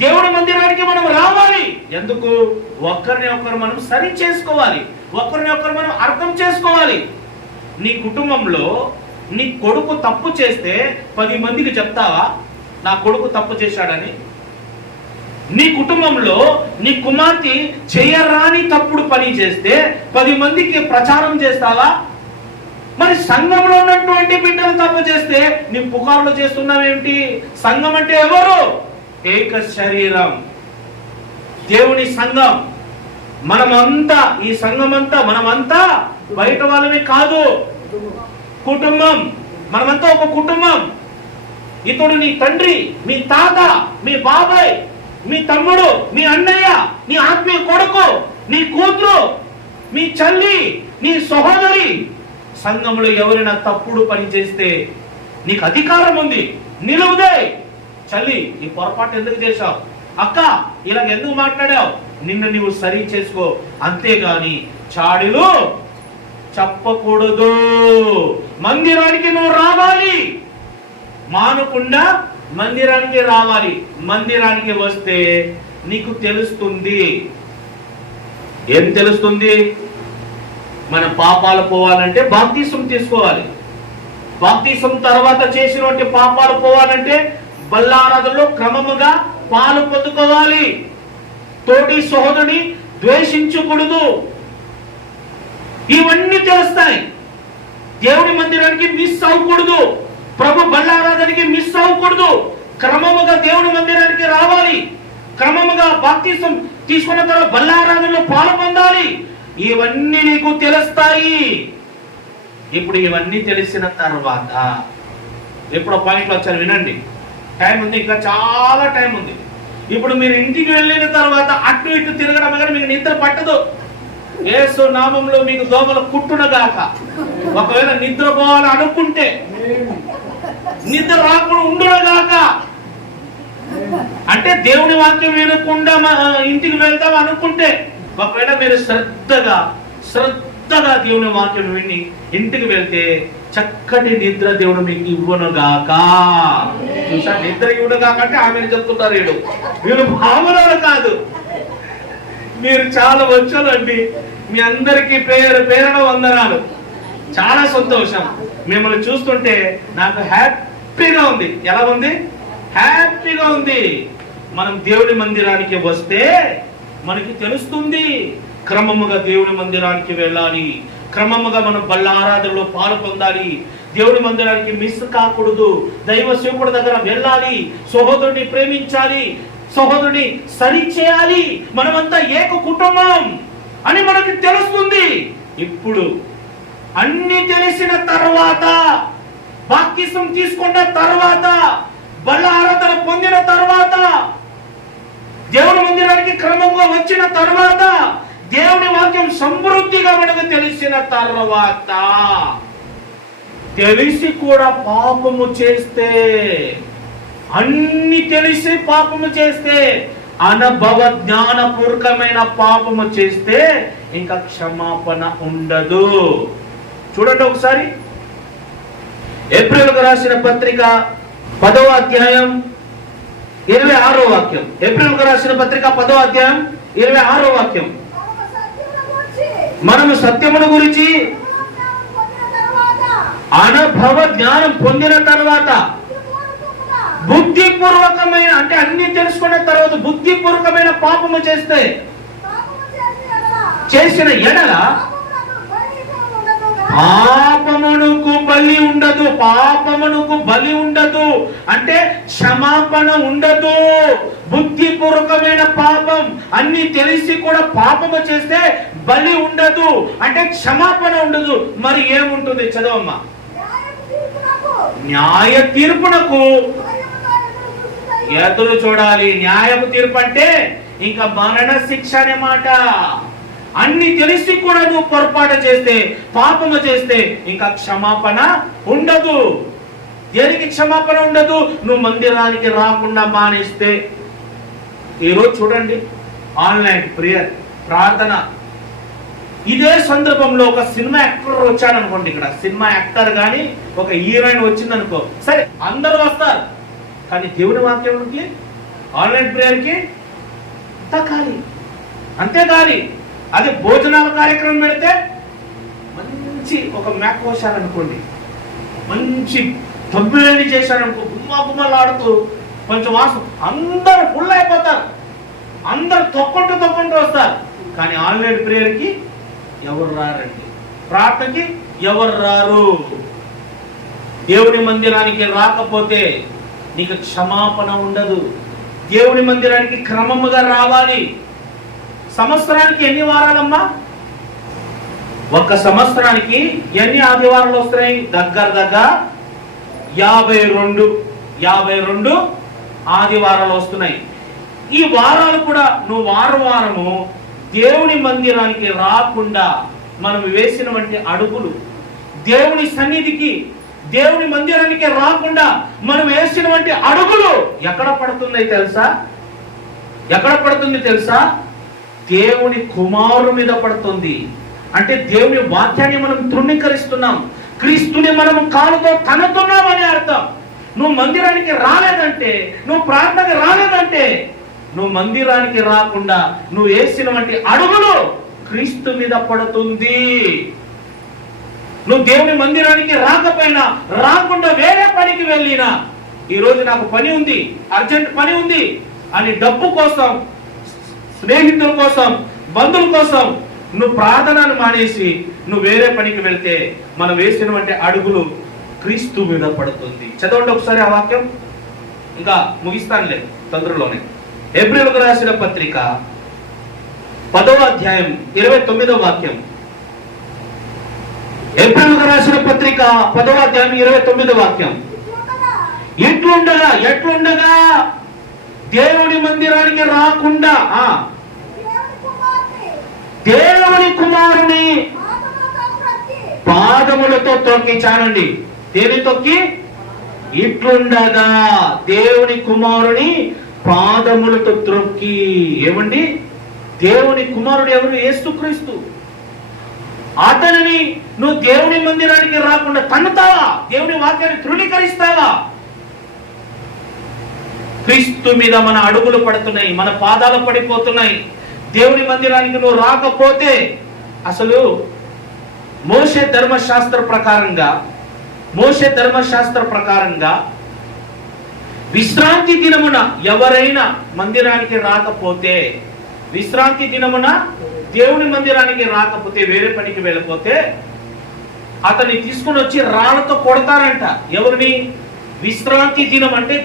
దేవుని మందిరానికి మనం రావాలి. ఎందుకు? ఒకరిని ఒకరు మనం సరి చేసుకోవాలి, ఒకరిని ఒకరు మనం అర్థం చేసుకోవాలి. నీ కుటుంబంలో నీ కొడుకు తప్పు చేస్తే 10 మందికి చెప్తావా నా కొడుకు తప్పు చేశాడని? నీ కుటుంబంలో నీ కుమార్తె చేయరాని తప్పుడు పని చేస్తే 10 మందికి ప్రచారం చేస్తావా? మరి సంఘంలో ఉన్నటువంటి బిడ్డలు తప్పు చేస్తే నీ పుకార్లు చేస్తున్నావేంటి? సంఘం అంటే ఎవరు? ఏక శరీరం, దేవుని సంఘం. మనమంతా, ఈ సంఘం అంతా, మనమంతా బయట వాళ్ళని కాదు, కుటుంబం. మనమంతా ఒక కుటుంబం. ఇతడు నీ తండ్రి, మీ తాత, మీ బాబాయ్, మీ తమ్ముడు, మీ అన్నయ్య, నీ ఆత్మీయ కొడుకు, నీ కూతురు, మీ చెల్లి, నీ సహోదరి. సంఘంలో ఎవరైనా తప్పుడు పని చేస్తే నీకు అధికారం ఉంది, నిలువుదే. చెల్లి, నీ పొరపాటు ఎందుకు చేశావు? అక్క, ఇలా ఎందుకు మాట్లాడావు? నిన్ను నీవు సరి చేసుకో. అంతేగాని చాడీలు చెప్పకూడదు. మందిరానికి నువ్వు రావాలి, మానకుండా మందిరానికి రావాలి. మందిరానికి వస్తే నీకు తెలుస్తుంది. ఏం తెలుస్తుంది? మన పాపాలు పోవాలంటే బాప్తిసం తీసుకోవాలి. బాప్తిసం తర్వాత చేసినటువంటి పాపాలు పోవాలంటే బల్లారాధనలో క్రమముగా పాలు పొందుకోవాలి. తోటి సహోదరుని ద్వేషించకూడదు. ఇవన్నీ తెలుస్తాయి. దేవుని మందిరానికి మిస్ అవ్వకూడదు, ప్రభు బల్లారాధనకి మిస్ అవ్వకూడదు. క్రమముగా దేవుని మందిరానికి రావాలి, క్రమముగా బాప్తిసం తీసుకున్న తర్వాత బల్లారాధనలో పాలు పొందాలి. ఇవన్నీ నీకు తెలుస్తాయి. ఇప్పుడు ఇవన్నీ తెలిసిన తర్వాత ఎప్పుడో పాయింట్లో వచ్చారు, వినండి. టైం ఉంది, ఇంకా చాలా టైం ఉంది. ఇప్పుడు మీరు ఇంటికి వెళ్ళిన తర్వాత అటు ఇటు తిరగడం కానీ మీకు నిద్ర పట్టదు. యేసు నామంలో మీకు దోమలు కుట్టునగాక. ఒకవేళ నిద్రపోవాలి అనుకుంటే నిద్ర రాకుండా ఉండునగాక. అంటే దేవుని వాక్యం వినకుండా ఇంటికి వెళ్తాం అనుకుంటే, ఒకవేళ మీరు శ్రద్ధగా దేవుని వాక్యం విని ఇంటికి వెళ్తే చక్కటి నిద్ర దేవుడు మీకు ఇవ్వనుగాక. చూసా, నిద్ర ఇవ్వనుగాక అంటే ఆమెను చెప్తున్నారు. వీళ్ళు భావనలు కాదు, మీరు చాలా వచ్చారండి. మీ అందరికీ పేరున వందనాలు. చాలా సంతోషం. మిమ్మల్ని చూస్తుంటే నాకు హ్యాపీగా ఉంది. ఎలా ఉంది? హ్యాపీగా ఉంది. మనం దేవుని మందిరానికి వస్తే మనకి తెలుస్తుంది. క్రమముగా దేవుని మందిరానికి వెళ్ళాలి, క్రమముగా మనం బల్లారాధనలో పాలు పొందాలి, దేవుని మందిరానికి మిస్ కాకూడదు, దైవ సేవకుడి దగ్గర వెళ్ళాలి, సహోదరుని ప్రేమించాలి, సహోదరుని సరి చేయాలి, మనమంతా ఏక కుటుంబం అని మనకి తెలుస్తుంది. ఇప్పుడు అన్ని తెలిసిన తర్వాత, బాప్తిసం తీసుకున్న తర్వాత, బల్లారాధన పొందిన తర్వాత, దేవుని మందిరానికి క్రమంగా వచ్చిన తర్వాత, దేవుని వాక్యం సమృద్ధిగా మనకు తెలిసిన తర్వాత, తెలిసి కూడా పాపము చేస్తే, అన్ని తెలిసి పాపము చేస్తే, అనుభవ జ్ఞానపూర్వకమైన పాపము చేస్తే ఇంకా క్షమాపణ ఉండదు. చూడండి ఒకసారి ఏప్రిల్కు రాసిన పత్రిక 10వ అధ్యాయం 26వ వాక్యం. ఏప్రిల్కు రాసిన పత్రిక 10వ అధ్యాయం 26వ వాక్యం. మనము సత్యమును గురించి అనుభవ జ్ఞానం పొందిన తర్వాత, బుద్ధిపూర్వకమైన, అంటే అన్ని తెలుసుకున్న తర్వాత బుద్ధిపూర్వకమైన పాపము చేస్తే, చేసిన ఎడల పాపమునకు బలి ఉండదు. పాపమునకు బలి ఉండదు అంటే క్షమాపణ ఉండదు. బుద్ధిపూర్వకమైన పాపం, అన్ని తెలిసి కూడా పాపము చేస్తే బలి ఉండదు అంటే క్షమాపణ ఉండదు. మరి ఏముంటుంది? చదవమ్మా. న్యాయ తీర్పునకు ఎదురు చూడాలి. న్యాయపు తీర్పు అంటే ఇంకా మరణ శిక్ష అనే మాట. అన్ని తెలిసి కూడా నువ్వు పొరపాటు చేస్తే, పాపము చేస్తే ఇంకా క్షమాపణ ఉండదు. దేనికి క్షమాపణ ఉండదు? నువ్వు మందిరానికి రాకుండా మానేస్తే. ఈరోజు చూడండి, ఆన్లైన్ ప్రేయర్, ప్రార్థన. ఇదే సందర్భంలో ఒక సినిమా యాక్టర్ వచ్చాడు అనుకోండి, ఇక్కడ సినిమా యాక్టర్ కానీ ఒక హీరోయిన్ వచ్చింది అనుకో, సరే అందరూ వస్తారు, కానీ దేవుని వాక్యానికి ఆన్లైన్ ప్రేయర్కి ఖాళీ, అంతే ఖాళీ. అదే భోజనాల కార్యక్రమం పెడితే మంచి ఒక మేక కోశారనుకోండి, మంచి తబ్బులేని చేశారనుకో, గుమ్మలాడుతూ కొంచెం వాసం, అందరూ ఫుల్ అయిపోతారు, అందరు తొక్కుంటూ వస్తారు. కానీ ఆన్లైన్ ప్రేయర్కి ఎవరు రారండి, ప్రార్థనకి ఎవరు రారు. దేవుని మందిరానికి రాకపోతే నీకు క్షమాపణ ఉండదు. దేవుని మందిరానికి క్రమముగా రావాలి. సంవత్సరానికి ఎన్ని వారాలమ్మా? ఒక సంవత్సరానికి ఎన్ని ఆదివారాలు వస్తున్నాయి? దగ్గర 52 ఆదివారాలు వస్తున్నాయి. ఈ వారాలు కూడా నువ్వు వారము దేవుని మందిరానికి రాకుండా మనం వేసినటువంటి అడుగులు, దేవుని సన్నిధికి, దేవుని మందిరానికి రాకుండా మనం వేసినటువంటి అడుగులు ఎక్కడ పడుతుంది తెలుసా? ఎక్కడ పడుతుంది తెలుసా? దేవుని కుమారుని మీద పడుతుంది. అంటే దేవుని వాక్యాన్ని మనం తృణీకరిస్తున్నాం, క్రీస్తుని మనం కాలుతో తన్నుతున్నాం అని అర్థం. నువ్వు మందిరానికి రాలేదంటే, నువ్వు ప్రార్థనకి రాలేదంటే, నువ్వు మందిరానికి రాకుండా నువ్వు వేసినటువంటి అడుగులు క్రీస్తు మీద పడుతుంది. నువ్వు దేవుని మందిరానికి రాకుండా వేరే పనికి వెళ్ళినా, ఈరోజు నాకు పని ఉంది, అర్జెంట్ పని ఉంది అని డబ్బు కోసం, స్నేహితుల కోసం, బంధువుల కోసం నువ్వు ప్రార్థనను మానేసి నువ్వు వేరే పనికి వెళ్తే మనం వేసినటువంటి అడుగులు క్రీస్తు మీద పడుతుంది. చదవండి ఒకసారి ఆ వాక్యం, ఇంకా ముగిస్తానులే తొందరలోనే. ఏప్రిల్కు రాసిన పత్రిక 10వ అధ్యాయం 29వ వాక్యం. ఏప్రిల్కు రాసిన పత్రిక 10వ అధ్యాయం 29వ వాక్యం. ఎట్లుండగా దేవుని మందిరానికి రాకుండా దేవుని కుమారుని పాదములతో తొక్కి, చాలండి, దేని తొక్కి? ఇట్లుండగా దేవుని కుమారుని పాదములతో త్రొక్కి. ఏమండి, దేవుని కుమారుడు ఎవరు? యేసుక్రీస్తు. అతనిని నువ్వు దేవుని మందిరానికి రాకుండా తన్నుతావా? దేవుని వాక్యాన్ని తృణీకరిస్తావా? క్రీస్తు మీద మన అడుగులు పడుతున్నాయి, మన పాదాలు పడిపోతున్నాయి. దేవుని మందిరానికి నువ్వు రాకపోతే అసలు మోషే ధర్మశాస్త్ర ప్రకారంగా విశ్రాంతి దినమున ఎవరైనా మందిరానికి రాకపోతే, విశ్రాంతి దినమున దేవుని మందిరానికి రాకపోతే, వేరే పనికి వెళ్ళిపోతే అతన్ని తీసుకుని వచ్చి రాళ్లతో కొడతారంట. ఎవరిని? విశ్రాంతి దినం అంటే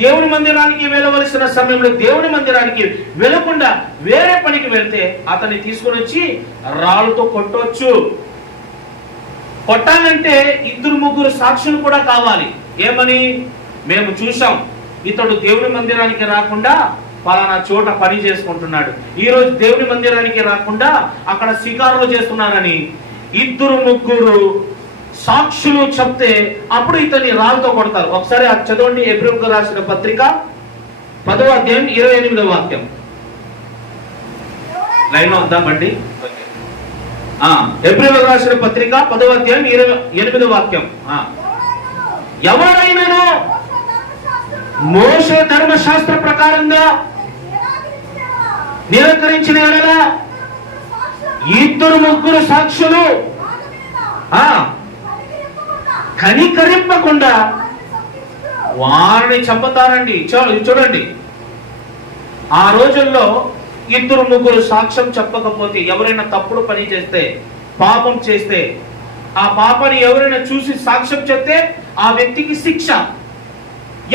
దేవుని మందిరానికి వెళ్ళవలసిన సమయంలో దేవుని మందిరానికి వెళ్ళకుండా వేరే పనికి వెళ్తే అతన్ని తీసుకుని వచ్చి రాళ్ళతో కొట్టవచ్చు. కొట్టాలంటే 2-3 సాక్షులు కూడా కావాలి. ఏమని? మేము చూసాం, ఇతడు దేవుని మందిరానికి రాకుండా పలానా చోట పని చేసుకుంటున్నాడు, ఈ రోజు దేవుని మందిరానికి రాకుండా అక్కడ షికారులు చేస్తున్నారని 2-3 సాక్షులు చెప్తే అప్పుడు ఇతన్ని రాళ్ళతో కొడతారు. ఒకసారి అది చదవండి. ఏప్రిల్కు రాసిన పత్రిక 10వ అధ్యాయం 28వ వాక్యం. లైన్ లో ఉందామండి. ఏప్రిల్ రాసిన పత్రిక 10వ అధ్యాయం 28వ వాక్యం. ఎవరైనాను మోషే ధర్మశాస్త్ర ప్రకారంగా నిరాకరించిన ఎడల 2-3 సాక్షులు కనికరింపకుండా వారిని చంపుతారండి. చూడండి, ఆ రోజుల్లో 2-3 సాక్ష్యం చెప్పకపోతే, ఎవరైనా తప్పుడు పని చేస్తే, పాపం చేస్తే, ఆ పాపాన్ని ఎవరైనా చూసి సాక్ష్యం చెప్తే ఆ వ్యక్తికి శిక్ష.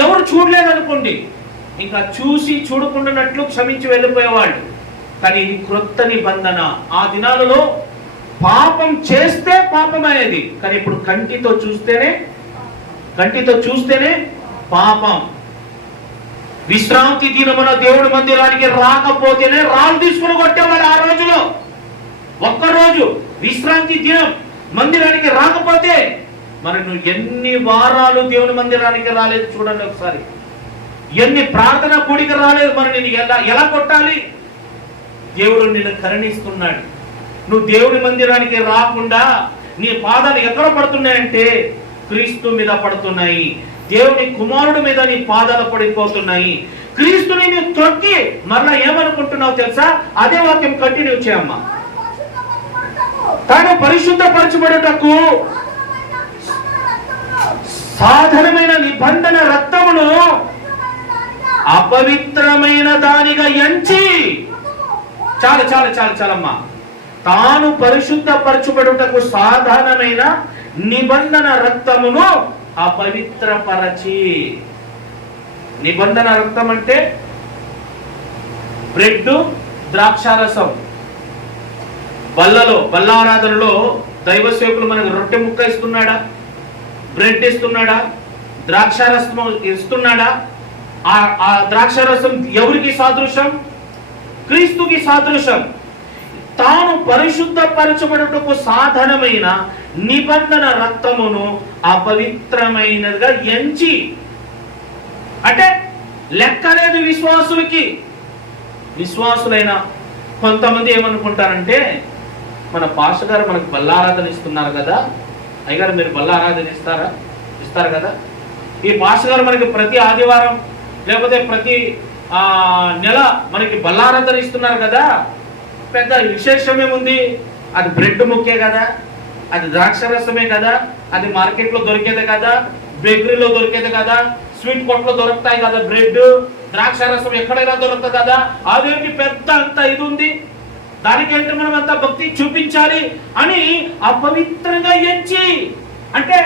ఎవరు చూడలేదనుకోండి, ఇంకా చూసి చూడకుండానట్లు క్షమించి వెళ్ళిపోయేవాళ్ళు. కానీ ఇది క్రొత్త నిబంధన. ఆ దినాలలో పాపం చేస్తే పాపం అయ్యేది, కానీ ఇప్పుడు కంటితో చూస్తేనే పాపం. విశ్రాంతి దినమున దేవుడి మందిరానికి రాకపోతేనే రాళ్ళు తీసుకుని కొట్టేవాడు ఆ రోజులో. ఒక్కరోజు విశ్రాంతి దినం మందిరానికి రాకపోతే మరి నువ్వు ఎన్ని వారాలు దేవుని మందిరానికి రాలేదు చూడండి ఒకసారి. ఎన్ని ప్రార్థన కూడికి రాలేదు, మరి నేను ఎలా కొట్టాలి? దేవుడు నిన్ను కరుణిస్తున్నాడు. నువ్వు దేవుని మందిరానికి రాకుండా నీ పాదాలు ఎక్కడ పడుతున్నాయంటే క్రీస్తు మీద పడుతున్నాయి. దేవుని కుమారుడు మీద నీ పాదాలు పడిపోతున్నాయి. క్రీస్తుని నువ్వు తొక్కి మరలా ఏమనుకుంటున్నావు తెలుసా? అదే వాక్యం కంటిన్యూ చేయమ్మా. తాను పరిశుద్ధపరచబడుటకు సాధనమైన నిబంధన రక్తమును అపవిత్రమైన దానిగా ఎంచి, చాలమ్మా, తాను పరిశుద్ధపరచబడుటకు సాధారణమైన నిబంధన రక్తమును అపవిత్రపరచి. నిబంధన రక్తం అంటే బ్రెడ్, ద్రాక్షారసం. బల్లారాధనలో దైవ సేవకులు మనకు రొట్టె ముక్క ఇస్తున్నాడా? బ్రెడ్ ఇస్తున్నాడా? ద్రాక్షారసం ఇస్తున్నాడా? ఆ ద్రాక్షారసం ఎవరికి సాదృశ్యం? క్రీస్తుకి సాదృశ్యం. తాను పరిశుద్ధపరచబడుటకు సాధనమైన నిబంధన రక్తమును అపవిత్రమైనదిగా ఎంచి. అంటే లెక్కలేదు విశ్వాసులకి. విశ్వాసులైన కొంతమంది ఏమనుకుంటారంటే, మన పాస్టర్ గారు మనకు బల్లారాధన ఇస్తున్నారు కదా, అయ్యగారు మీరు బల్లారాధన ఇస్తారు కదా, ఈ పాస్టర్ గారు మనకి ప్రతి ఆదివారం లేకపోతే ప్రతి నెల మనకి బల్లారాధన ఇస్తున్నారు కదా, పెద్ద విశేషమేముంది? అది బ్రెడ్ ముక్కే కదా, అది ద్రాక్షరసమే కదా, అది మార్కెట్లో దొరికేదే కదా, బేకరీలో దొరికేదే కదా, స్వీట్ కొట్లో దొరుకుతాయి కదా బ్రెడ్, ద్రాక్షరసం ఎక్కడైనా దొరుకుతుంది కదా, అదేంటి పెద్ద అంత ఇది ఉంది, దానికేంటి మనం అంత భక్తి చూపించాలి అని అపవిత్రంగా ఎంచి. అంటే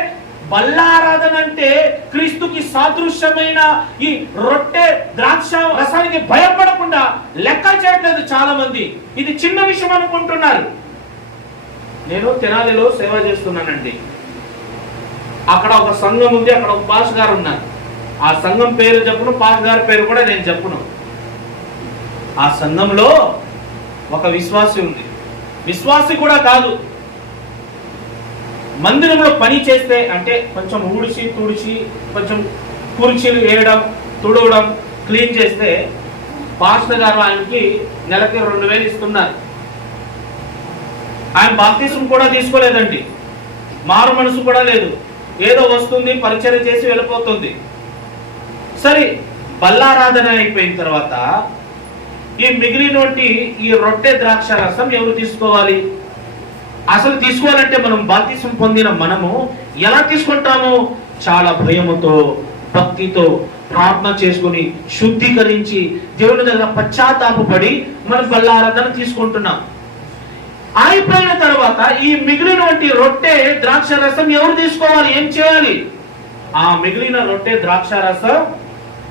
బల్లారాధన అంటే క్రీస్తుకి సాదృశ్యమైన ఈ రొట్టె ద్రాక్ష రసానికి భయపడకుండా లెక్క చేయట్లేదు చాలా మంది. ఇది చిన్న విషయం అనుకుంటున్నారు. నేను తెనాలిలో సేవ చేస్తున్నానండి. అక్కడ ఒక సంఘం ఉంది, అక్కడ ఒక పాస్ గారు ఉన్నారు. ఆ సంఘం పేరు చెప్పును, పాస్ గారి పేరు కూడా నేను చెప్పును. ఆ సంఘంలో ఒక విశ్వాసి ఉంది. విశ్వాసి కూడా కాదు, మందిరంలో పని చేస్తే అంటే కొంచెం ఊడిచి తుడిచి కొంచెం కుర్చీలు వేయడం, తుడవడం, క్లీన్ చేస్తే పాస్టర్ గారు ఆయనకి నెలకి 2000 ఇస్తున్నారు. ఆయన బాప్తిసం కూడా తీసుకోలేదండి, మారు మనసు కూడా లేదు. ఏదో వస్తుంది, పరిచర్య చేసి వెళ్ళిపోతుంది. సరే, బల్లారాధన అయిపోయిన తర్వాత ఈ మిగిలినటువంటి ఈ రొట్టె ద్రాక్ష రసం ఎవరు తీసుకోవాలి? అసలు తీసుకోవాలంటే మనం బాప్తిసం పొందిన మనము ఎలా తీసుకుంటాము? చాలా భయముతో, భక్తితో ప్రార్థన చేసుకుని శుద్ధీకరించి దేవుని దగ్గర పశ్చాత్తాపపడి మనం బల్లారాధన తీసుకుంటున్నాం. అయిపోయిన తర్వాత ఈ మిగిలినటువంటి రొట్టె ద్రాక్ష రసం ఎవరు తీసుకోవాలి? ఏం చేయాలి? ఆ మిగిలిన రొట్టె ద్రాక్ష రసం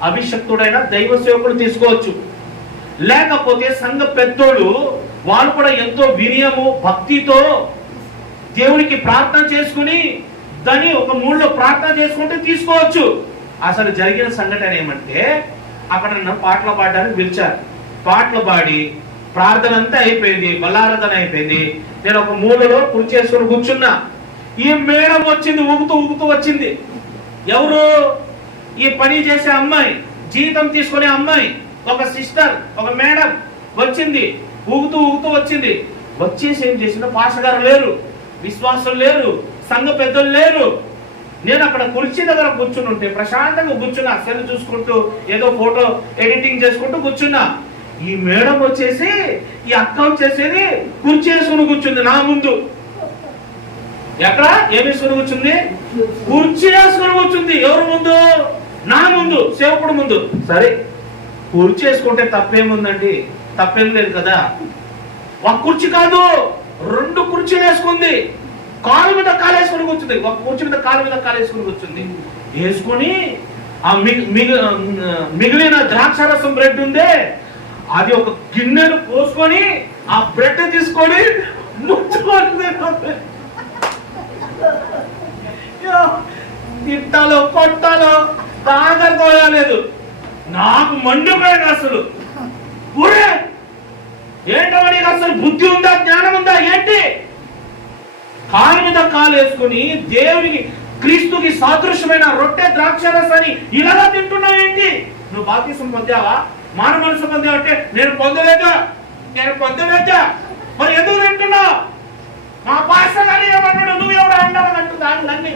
అభిషక్తుడైన దైవ సేవకుడు తీసుకోవచ్చు. లేకపోతే సంఘ పెద్దోళ్ళు వాళ్ళు కూడా ఎంతో వినయము భక్తితో దేవునికి ప్రార్థన చేసుకుని దాన్ని ఒక మూడులో ప్రార్థన చేసుకుంటే తీసుకోవచ్చు. అసలు జరిగిన సంఘటన ఏమంటే, అక్కడ నన్ను పాటలు పాడడానికి పిలిచారు. పాటలు పాడి ప్రార్థన అంతా అయిపోయింది, బల్లారాధన అయిపోయింది. నేను ఒక మూలలో కుర్చీ చేసుకుని కూర్చున్నా. ఈ మేడం వచ్చింది, ఊగుతూ వచ్చింది. ఎవరు? ఈ పని చేసే అమ్మాయి, జీతం తీసుకునే అమ్మాయి, ఒక సిస్టర్, ఒక మేడం వచ్చింది. ఊగుతూ వచ్చింది. వచ్చేసి ఏం చేసిన, పాస్టర్ గారు లేరు, విశ్వాసం లేరు, సంఘ పెద్దలు లేరు. నేను అక్కడ కుర్చీ దగ్గర కూర్చుని ఉంటే ప్రశాంతంగా కూర్చున్నా, సెల్ చూసుకుంటూ ఏదో ఫోటో ఎడిటింగ్ చేసుకుంటూ కూర్చున్నా. ఈ మేడం వచ్చేసి, ఈ అక్క వచ్చేసేది కుర్చీ వేసుకుని కూర్చుంది నా ముందు. ఎక్కడ ఏమి వేసుకుని కూర్చుంది? కుర్చీ వేసుకుని కూర్చుంది. ఎవరు ముందు? నా ముందు, సేవకుడు ముందు. సరే, కుర్చీ వేసుకుంటే తప్పేముందండి? తప్పేం లేదు కదా. ఒక కుర్చీ కాదు, 2 కుర్చీలు వేసుకుంది. కాలు మీద కాలు వేసుకుని కూర్చుంది. ఒక కుర్చీ మీద కాలు వేసుకుని కూర్చుంది. వేసుకుని ఆ మిగిలిన ద్రాక్షారసం బ్రెడ్ ఉందే, అది ఒక గిన్నెను పోసుకొని ఆ బ్రెడ్ తీసుకొని తిట్టాలో కొట్టాలో దాగర్ పోయలేదు. నాకు మండిపోయాను అసలు. ఊరే ఏంటని అసలు బుద్ధి ఉందా, జ్ఞానం ఉందా ఏంటి? కాలు మీద కాలు వేసుకుని దేవునికి క్రీస్తుకి సాదృశ్యమైన రొట్టె ద్రాక్షరసాన్ని ఇలాగా తింటున్నావు ఏంటి? నువ్వు బాప్తిసం పొందావా? మానవ మనసు పొందావు అంటే నేను పొందలేదా మరి ఎందుకు తింటున్నావు? మా పాస్టర్ గారు ఏమన్నాడు, నువ్వు ఎవరు అంటావని అంటుందా? నన్ను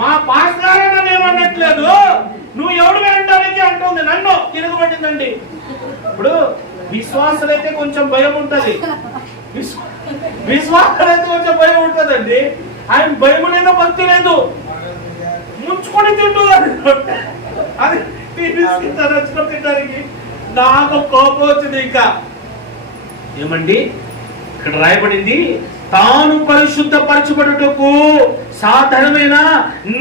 మా పాస్టర్ గారు నన్ను ఏమన్నట్లేదు, నువ్వు ఎవడు అంటానికి అంటుంది, నన్ను తిరగబట్టిందండి. ఇప్పుడు విశ్వాసులైతే కొంచెం భయం ఉంటది, విశ్వాసులైతే కొంచెం భయం ఉంటదండి. ఆయన భయం లేదు, భక్తి లేదు, ముంచుకొని తింటున్నాడు. అది నచ్చుకొని తినడానికి నాకు కోపం వచ్చింది. ఇంకా ఏమండి, ఇక్కడ రాయబడింది, తాను పరిశుద్ధపరచబడుటకు సాధారణమైన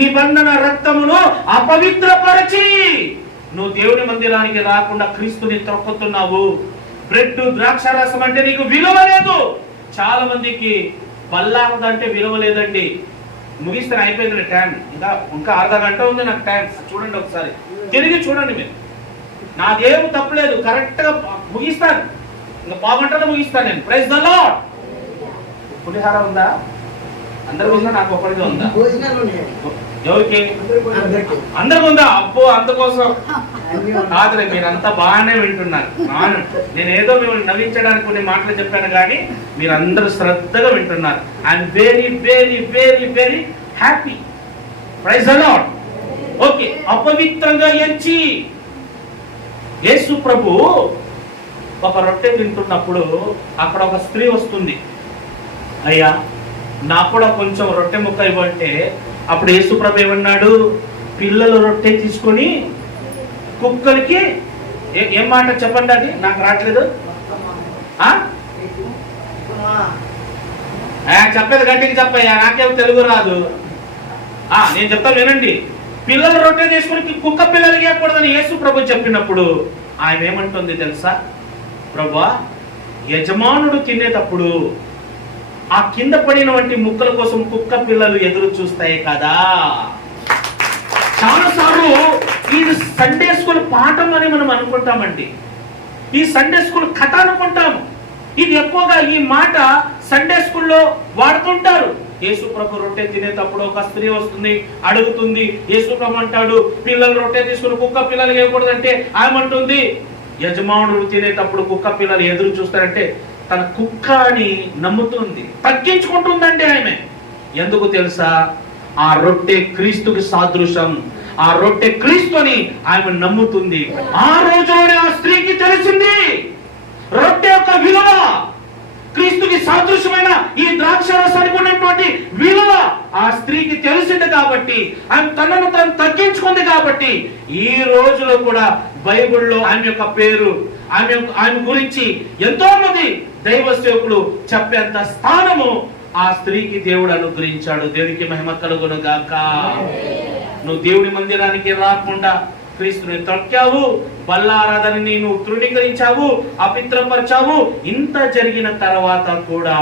నిబంధన రక్తమును అపవిత్రపరచి నువ్వు దేవుని మందిరానికి రాకుండా క్రీస్తుని త్రొక్కుతున్నావు. బ్రెడ్ ద్రాక్షారసం అంటే నీకు విలువ లేదు. చాలా మందికి బల్లారద అంటే విలువ లేదండి. ముగిస్తాను, అయిపోయింది టైం. ఇంకా అర్ధ గంట ఉంది నాకు టైం. చూడండి ఒకసారి, తిరిగి చూడండి మీరు. నాదేం తప్పలేదు, కరెక్ట్ గా ముగిస్తాను. ఇంకా 1/2 గంటలో ముగిస్తాను నేను. Praise the lord. పులిహార ఉందా? అందరికి ఉందా? నాకు ఒక్కడిగా ఉందా? ఎవరికి? అందరికి ఉందా? అబ్బో, అందుకోసం కాదులే, మీరంతా బాగానే వింటున్నారు. నేనేదో మిమ్మల్ని నవ్వించడానికి కొన్ని మాటలు చెప్పాను కానీ మీరందరూ శ్రద్ధగా వింటున్నారు. I'm very very very very happy. Praise the lord. Okay, అపవిత్రంగా ఎంచి యేసు ప్రభు ఒక రొట్టె తింటున్నప్పుడు అక్కడ ఒక స్త్రీ వస్తుంది. అయ్యా, నాకు కూడా కొంచెం రొట్టె ముక్క ఇవ్వంటే అప్పుడు యేసు ప్రభు ఏమన్నాడు? పిల్లలు రొట్టె తీసుకొని కుక్కలకి ఏం మాట చెప్పండి, అది నాకు రావట్లేదు. చెప్పేది గట్టిగా చెప్పయ్యా, నాకేమో తెలుగు రాదు. నేను చెప్తాను వినండి. పిల్లలు రొట్టె తీసుకుని కుక్క పిల్లలకి ఇవ్వకూడదని యేసు ప్రభు చెప్పినప్పుడు ఆయన ఏమంటుంది తెలుసా? ప్రభువా, యజమానుడు తినేటప్పుడు ఆ కింద పడిన వంటి ముక్కల కోసం కుక్క పిల్లలు ఎదురు చూస్తాయి కదా. చాలాసార్లు ఇది సండే స్కూల్ పాఠం అని మనం అనుకుంటామండి, ఈ సండే స్కూల్ కథ అనుకుంటాము. ఇది ఎక్కువగా ఈ మాట సండే స్కూల్లో వాడుతుంటారు. యేసు ప్రభు రొట్టె తినేటప్పుడు ఒక స్త్రీ వస్తుంది, అడుగుతుంది. యేసు ప్రభు అంటాడు, పిల్లలు రొట్టె తీసుకుని కుక్క పిల్లలు వేయకూడదంటే ఆమె అంటుంది, యజమానుడు తినేటప్పుడు కుక్క పిల్లలు ఎదురు చూస్తారంటే తన కుక్క అని నమ్ముతుంది, తగ్గించుకుంటుందండి ఆమె. ఎందుకు తెలుసా? ఆ రొట్టె క్రీస్తుకి సాదృశ్యం, ఆ రొట్టె క్రీస్తు అని ఆమె నమ్ముతుంది. ఆ రోజులోనే ఆ స్త్రీకి తెలిసింది రొట్టె యొక్క విలువ, క్రీస్తుకి సాదృశ్యమైన ఈ ద్రాక్ష రసానికి ఉన్నటువంటి విలువ ఆ స్త్రీకి తెలిసింది కాబట్టి ఆమె తనను తను తగ్గించుకుంది. కాబట్టి ఈ రోజులో కూడా బైబిల్లో ఆమె యొక్క పేరు, ఆమె గురించి ఎంతో మంది దైవ సేవకులు చెప్పేంత స్థానము ఆ స్త్రీకి దేవుడు అనుగ్రహించాడు. దేవునికి మహిమ కలుగును గాక. నువ్వు దేవుని మందిరానికి రాకుండా క్రీస్తుని తొక్కావు, బల్లారాధనని నువ్వు తృణీకరించావు, అపిత్రపరిచావు. ఇంత జరిగిన తర్వాత కూడా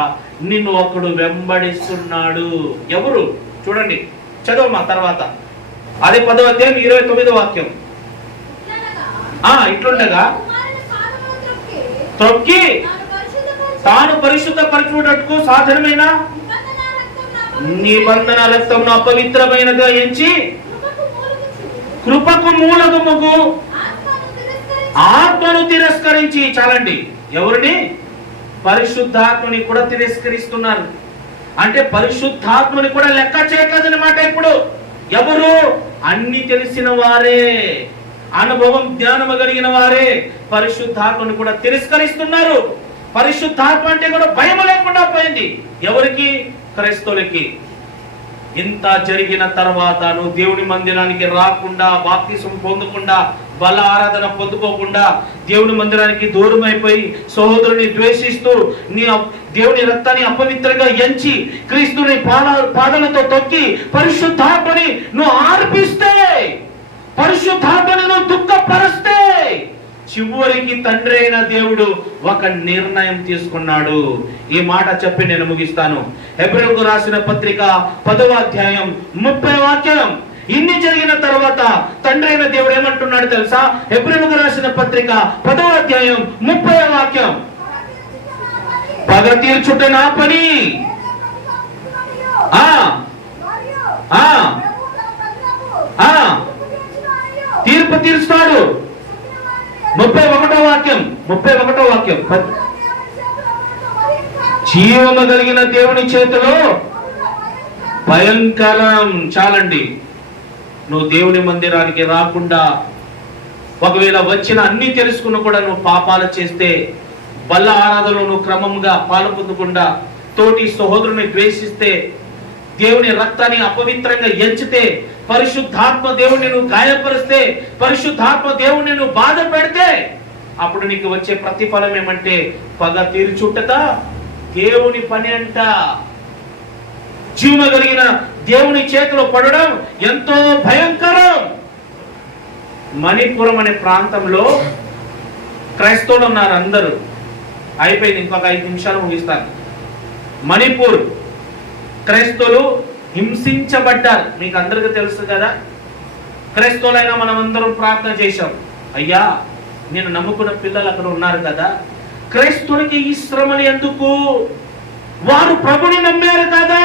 నిన్ను ఒకడు వెంబడిస్తున్నాడు. ఎవరు? చూడండి, చదవమా తర్వాత. అదే 10వ అధ్యాయం 29వ వాక్యం. ఇట్లుండగా త్రొక్కి తాను పరిశుద్ధపరచుటకు సాధనమైన నిబంధన రక్తమును అపవిత్రమైనగా ఎంచి కృపకు మూలకముగు ఆత్మను తిరస్కరించి. చాలండి, ఎవరిని? పరిశుద్ధాత్మని కూడా తిరస్కరిస్తున్నారు. అంటే పరిశుద్ధాత్మని కూడా లెక్క చేయట్లేదన్నమాట. ఇప్పుడు ఎవరు? అన్ని తెలిసిన వారే, అనుభవం జ్ఞానము కలిగిన వారే పరిశుద్ధాత్మని కూడా తిరస్కరిస్తున్నారు. పరిశుద్ధాత్మ అంటే కూడా భయం లేకుండా పోయింది. ఎవరికి? క్రైస్తవులకి. ఇంత జరిగిన తర్వాత నువ్వు దేవుని మందిరానికి రాకుండా, బాప్తిసం పొందకుండా, బల ఆరాధన పొందుకోకుండా, దేవుని మందిరానికి దూరం అయిపోయి సహోదరుని ద్వేషిస్తూ నీ దేవుని రక్తాన్ని అపవిత్రంగా ఎంచి క్రీస్తుని పాదాలతో తొక్కి పరిశుద్ధాత్మని నువ్వు ఆర్పిస్తే, పరిశుద్ధాత్మని నువ్వు దుఃఖపరిస్తే, చివరికి తండ్రి అయిన దేవుడు ఒక నిర్ణయం తీసుకున్నాడు. ఈ మాట చెప్పి నేను ముగిస్తాను. హెబ్రీయులకు రాసిన పత్రిక 10వ అధ్యాయం 30వ వాక్యం. ఇన్ని జరిగిన తర్వాత తండ్రి అయిన దేవుడు ఏమంటున్నాడు తెలుసా? హెబ్రీయులకు రాసిన పత్రిక 10వ అధ్యాయం 30వ వాక్యం. పగ తీర్చుట నా పని, తీర్పు తీరుస్తాడు. 31వ వాక్యం. 31వ వాక్యం. జీవము కలిగిన దేవుని చేతిలో భయంకరం. చాలండి, నువ్వు దేవుని మందిరానికి రాకుండా, ఒకవేళ వచ్చిన అన్ని తెలుసుకున్న కూడా నువ్వు పాపాలు చేస్తే, బల్ల ఆరాధనలో నువ్వు క్రమంగా పాలు పొందకుండా, తోటి సహోదరుని ద్వేషిస్తే, దేవుని రక్తాన్ని అపవిత్రంగా ఎంచితే, పరిశుద్ధాత్మ దేవుణ్ణి నువ్వు గాయపరిస్తే, పరిశుద్ధాత్మ దేవుణ్ణి నువ్వు బాధ పెడితే, అప్పుడు నీకు వచ్చే ప్రతిఫలం ఏమంటే పగ తీర్చుట దేవుని పని అంట. జీవము కలిగిన దేవుని చేతిలో పడడం ఎంతో భయంకరం. మణిపురం అనే ప్రాంతంలో క్రైస్తవులు ఉన్నారు అందరూ. అయిపోయింది, ఇంకొక 5 నిమిషాలు ముగిస్తాను. మణిపూర్ క్రైస్తవులు హింసించబడ్డారు. మీకు అందరికీ తెలుసు కదా. క్రైస్తవులైనా మనం అందరం ప్రార్థన చేశాం, అయ్యా నేను నమ్ముకున్న పిల్లలు అక్కడ ఉన్నారు కదా, క్రైస్తవులకి ఈ శ్రమలు ఎందుకు? వారు ప్రభుని నమ్మారు కదా,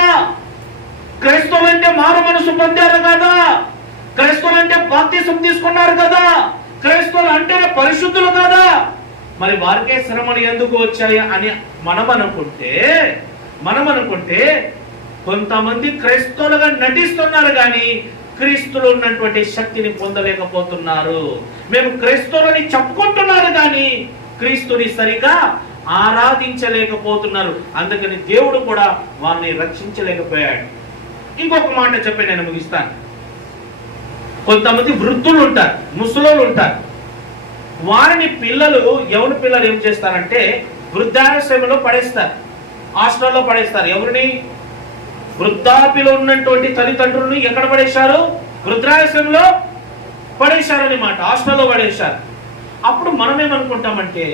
క్రైస్తవులంటే మారు మనసు పొందారు కదా, క్రైస్తవులంటే బాప్తిసం తీసుకున్నారు కదా, క్రైస్తవులు అంటేనే పరిశుద్ధులు కదా, మరి వారికే శ్రమలు ఎందుకు వచ్చాయి అని మనం అనుకుంటే కొంతమంది క్రైస్తవులుగా నటిస్తున్నారు కానీ క్రీస్తులో ఉన్నటువంటి శక్తిని పొందలేకపోతున్నారు. మేము క్రైస్తవులని చెప్పుకుంటున్నారు కానీ క్రీస్తుని సరిగా ఆరాధించలేకపోతున్నారు. అందుకని దేవుడు కూడా వారిని రక్షించలేకపోయాడు. ఇంకొక మాట చెప్పి నేను ముగిస్తాను. కొంతమంది వృద్ధులు ఉంటారు, ముసలోళ్ళు ఉంటారు. వారిని పిల్లలు, యవన పిల్లలు ఏం చేస్తారంటే వృద్ధాశ్రమంలో పడేస్తారు. హాస్టల్లో పడేస్తారు. ఎవరిని? వృద్ధాప్యలో ఉన్నటువంటి తల్లిదండ్రులను ఎక్కడ పడేశారు? వృద్ధాశ్రమంలో పడేశారనమాట, హాస్టల్లో పడేశారు. అప్పుడు మనం ఏమనుకుంటామంటే,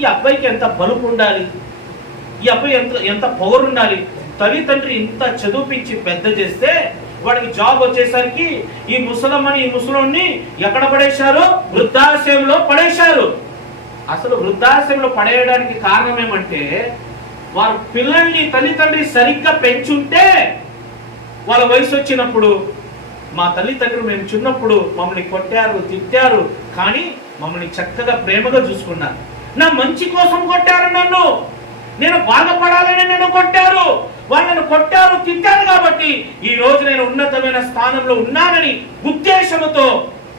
ఈ అబ్బాయికి ఎంత బలుపు ఉండాలి, ఈ అబ్బాయి ఎంత పొగరు ఉండాలి, తల్లిదండ్రి ఇంత చదివించి పెద్ద చేస్తే వాడికి జాబ్ వచ్చేసరికి ఈ ముసలోన్ని ఎక్కడ పడేశారు? వృద్ధాశ్రమంలో పడేశారు. అసలు వృద్ధాశ్రమంలో పడేయడానికి కారణం ఏమంటే, వారి పిల్లల్ని తల్లిదండ్రి సరిగ్గా పెంచుంటే వాళ్ళ వయసు వచ్చినప్పుడు, మా తల్లిదండ్రులు మేము చిన్నప్పుడు మమ్మల్ని కొట్టారు, తిట్టారు, కానీ మమ్మల్ని చక్కగా ప్రేమగా చూసుకున్నారు. నా మంచి కోసం కొట్టారు, నేను బాధపడాలని నన్ను కొట్టారు, వాళ్ళను కొట్టారు, తిట్టారు, కాబట్టి ఈ రోజు నేను ఉన్నతమైన స్థానంలో ఉన్నానని ఉద్దేశంతో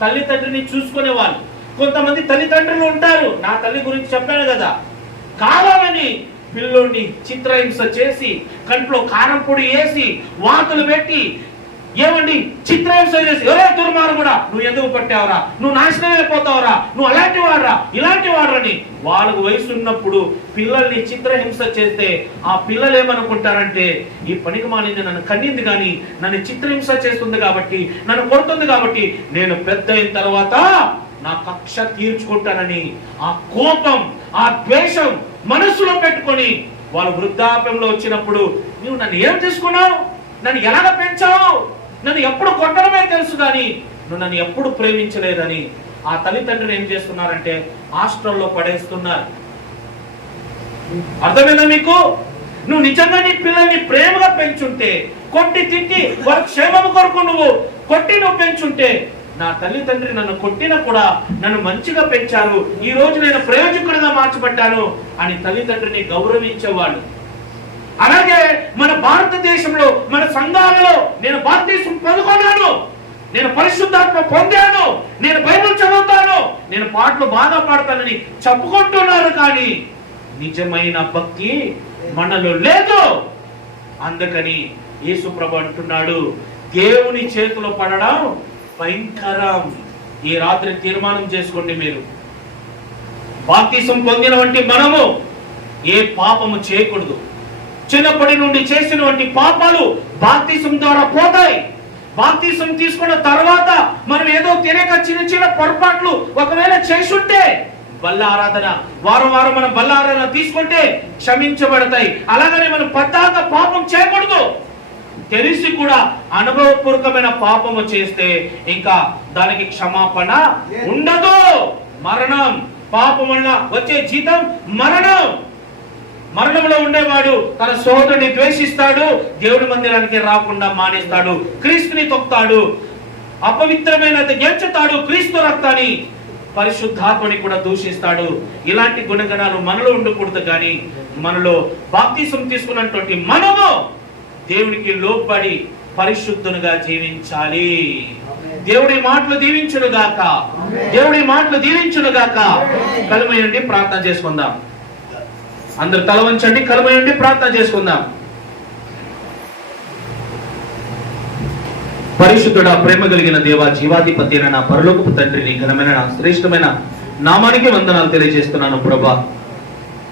తల్లిదండ్రిని చూసుకునే వాళ్ళు. కొంతమంది తల్లిదండ్రులు ఉంటారు, నా తల్లి గురించి చెప్పాను కదా, కావాలని పిల్లోడిని చిత్రహింస చేసి కంట్లో కారం పొడి వేసి వాతులు పెట్టి, ఏమండి చిత్రహింస చేసి, ఎవరే దుర్మార్గుడా, నువ్వు ఎందుకు పట్టావురా, నువ్వు నాశనం అయిపోతావురా, నువ్వు అలాంటి వాడరా, ఇలాంటి వాడరని వాళ్ళకు వయసు ఉన్నప్పుడు పిల్లల్ని చిత్రహింస చేస్తే ఆ పిల్లలు ఏమనుకుంటారంటే, ఈ పనికి మాలింది నన్ను కన్నింది కానీ నన్ను చిత్రహింస చేస్తుంది కాబట్టి, నన్ను కొడుతుంది కాబట్టి నేను పెద్ద అయిన తర్వాత నా కక్ష తీర్చుకుంటానని ఆ కోపం, ఆ ద్వేషం మనసులో పెట్టుకొని వాళ్ళు వృద్ధాప్యంలో వచ్చినప్పుడు, నువ్వు నన్ను ఏం తీసుకున్నావు, నన్ను ఎలాగ పెంచావు, నన్ను ఎప్పుడు కొట్టడమే తెలుసు కానీ నువ్వు నన్ను ఎప్పుడు ప్రేమించలేదని ఆ తల్లిదండ్రులు ఏం చేస్తున్నారంటే హాస్టల్లో పడేస్తున్నారు. అర్థమైందా మీకు? నువ్వు నిజంగా నీ పిల్లల్ని ప్రేమగా పెంచుంటే, కొట్టి తిట్టి వాళ్ళ క్షేమం కొరకు నువ్వు పెంచుంటే, నా తల్లిదండ్రి నన్ను కొట్టినా కూడా నన్ను మంచిగా పెంచారు, ఈ రోజు నేను ప్రయోజకుడిగా మార్చబడ్డాను అని తల్లిదండ్రిని గౌరవించేవాళ్ళు. అలాగే మన భారతదేశంలో మన సంఘాలలో నేను బాప్తిసం పొందుకున్నాను, నేను పరిశుద్ధాత్మ పొందాను, నేను బైబిల్ చదువుతాను, నేను పాటలు బాగా పాడతానని చెప్పుకుంటున్నారు, కానీ నిజమైన భక్తి మనలో లేదు. అందుకని యేసు ప్రభు అంటున్నాడు, దేవుని చేతిలో పడడం భయంకరం. ఈ రాత్రి తీర్మానం చేసుకోండి, మీరు బాప్తిసం పొందిన వంటి మనము ఏ పాపము చేయకూడదు. చిన్నప్పటి నుండి చేసినటువంటి పాపాలు బాప్తిసం ద్వారా పోతాయి. బాప్తిసం తీసుకున్న తర్వాత మనం ఏదో తెలియక చిన్న చిన్న పొరపాట్లు ఒకవేళ చేసుంటే, బల్ల ఆరాధన వారం మనం బల్ల ఆరాధన తీసుకుంటే క్షమించబడతాయి. అలాగనే మనం పద్దాక పాపం చేయకూడదు. తెలిసి కూడా అనుభవపూర్వకమైన పాపము చేస్తే ఇంకా దానికి క్షమాపణ ఉండదు. మరణం, పాపం వల్ల వచ్చే జీతం మరణం. మరణంలో ఉండేవాడు తన సోదరుని ద్వేషిస్తాడు, దేవుడి మందిరానికి రాకుండా మానేస్తాడు, క్రీస్తుని తొక్తాడు, అపవిత్రమైనది ఎంచుతాడు, క్రీస్తు రక్తాన్ని, పరిశుద్ధాత్మని కూడా దూషిస్తాడు. ఇలాంటి గుణగణాలు మనలో ఉండకూడదు. కానీ మనలో బాప్తిసం తీసుకున్నటువంటి మనము దేవునికి లోబడి పరిశుద్ధునిగా జీవించాలి. దేవుడి మాటలు దీవించునుగాక, దేవుడి మాటలు దీవించునుగాక. కలుమయండి, ప్రార్థన చేసుకుందాం. అందరు తల వంచండి, కలుమయండి, ప్రార్థన చేసుకుందాం. పరిశుద్ధుడా, ప్రేమ కలిగిన దేవా, జీవాధిపతి అయిన నా పరలోకపు తండ్రిని ఘనమైన నా శ్రేష్టమైన నామానికి వందనాలు తెలియజేస్తున్నాను ప్రభా.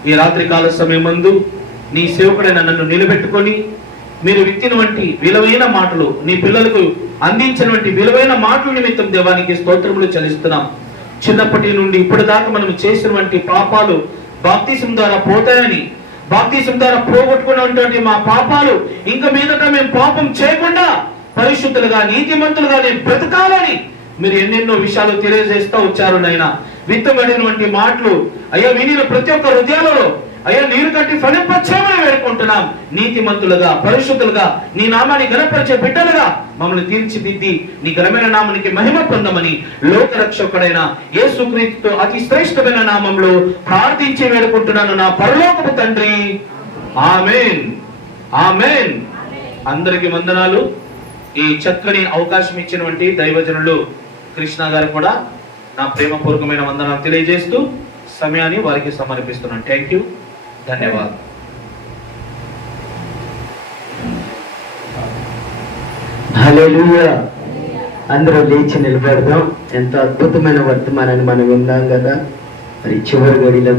ఈ రాత్రి కాల సమయం మందు నీ సేవకుడైన నన్ను నిలబెట్టుకొని మీరు విత్తిన వంటి విలువైన మాటలు, నీ పిల్లలకు అందించినటువంటి విలువైన మాటల నిమిత్తం దేవానికి స్తోత్రములు చెల్లిస్తున్నాం. చిన్నప్పటి నుండి ఇప్పటి దాకా మనం చేసినటువంటి పాపాలు బాప్తిసం ద్వారా పోతాయని, బాప్తిసం ద్వారా పోగొట్టుకున్నటువంటి మా పాపాలు ఇంకా మీదట మేము పాపం చేయకుండా పరిశుద్ధులుగా నీతిమంతులుగా నేను బ్రతకాలని మీరు ఎన్నెన్నో విషయాలు తెలియజేస్తూ వచ్చారు నాయన. విత్తబడినటువంటి మాటలు అయ్యా వినిన ప్రతి ఒక్క హృదయాలలో అయ్యా నీరు కట్టి ఫలింపచేయమని వేడుకుంటున్నాం. నీతిమంతులుగా, పరిశుద్ధులుగా, నీ నామాన్ని ఘనపరిచే బిడ్డలుగా మమ్మల్ని తీర్చిదిద్ది నీ ఘనమైన నామానికి మహిమ పొందమని లోకరక్షకుడైన యేసుక్రీస్తుతో అతి శ్రేష్టమైన నామంలో ప్రార్థించి వేడుకుంటున్నాను నా పరలోకపు తండ్రి. ఆమేన్, ఆమేన్. అందరికి వందనాలు. ఈ చక్కని అవకాశం ఇచ్చినటువంటి దైవజనులు కృష్ణ గారు కూడా నా ప్రేమపూర్వకమైన వందనాలు తెలియజేస్తూ సమయాన్ని వారికి సమర్పిస్తున్నాను. థ్యాంక్ యూ, ధన్యవాదాలు. హల్లెలూయా. అందరూ లేచి నిలబెడదాం. ఎంత అద్భుతమైన వర్తమానాన్ని మనం విన్నాం కదా. మరి చివరి గడిలో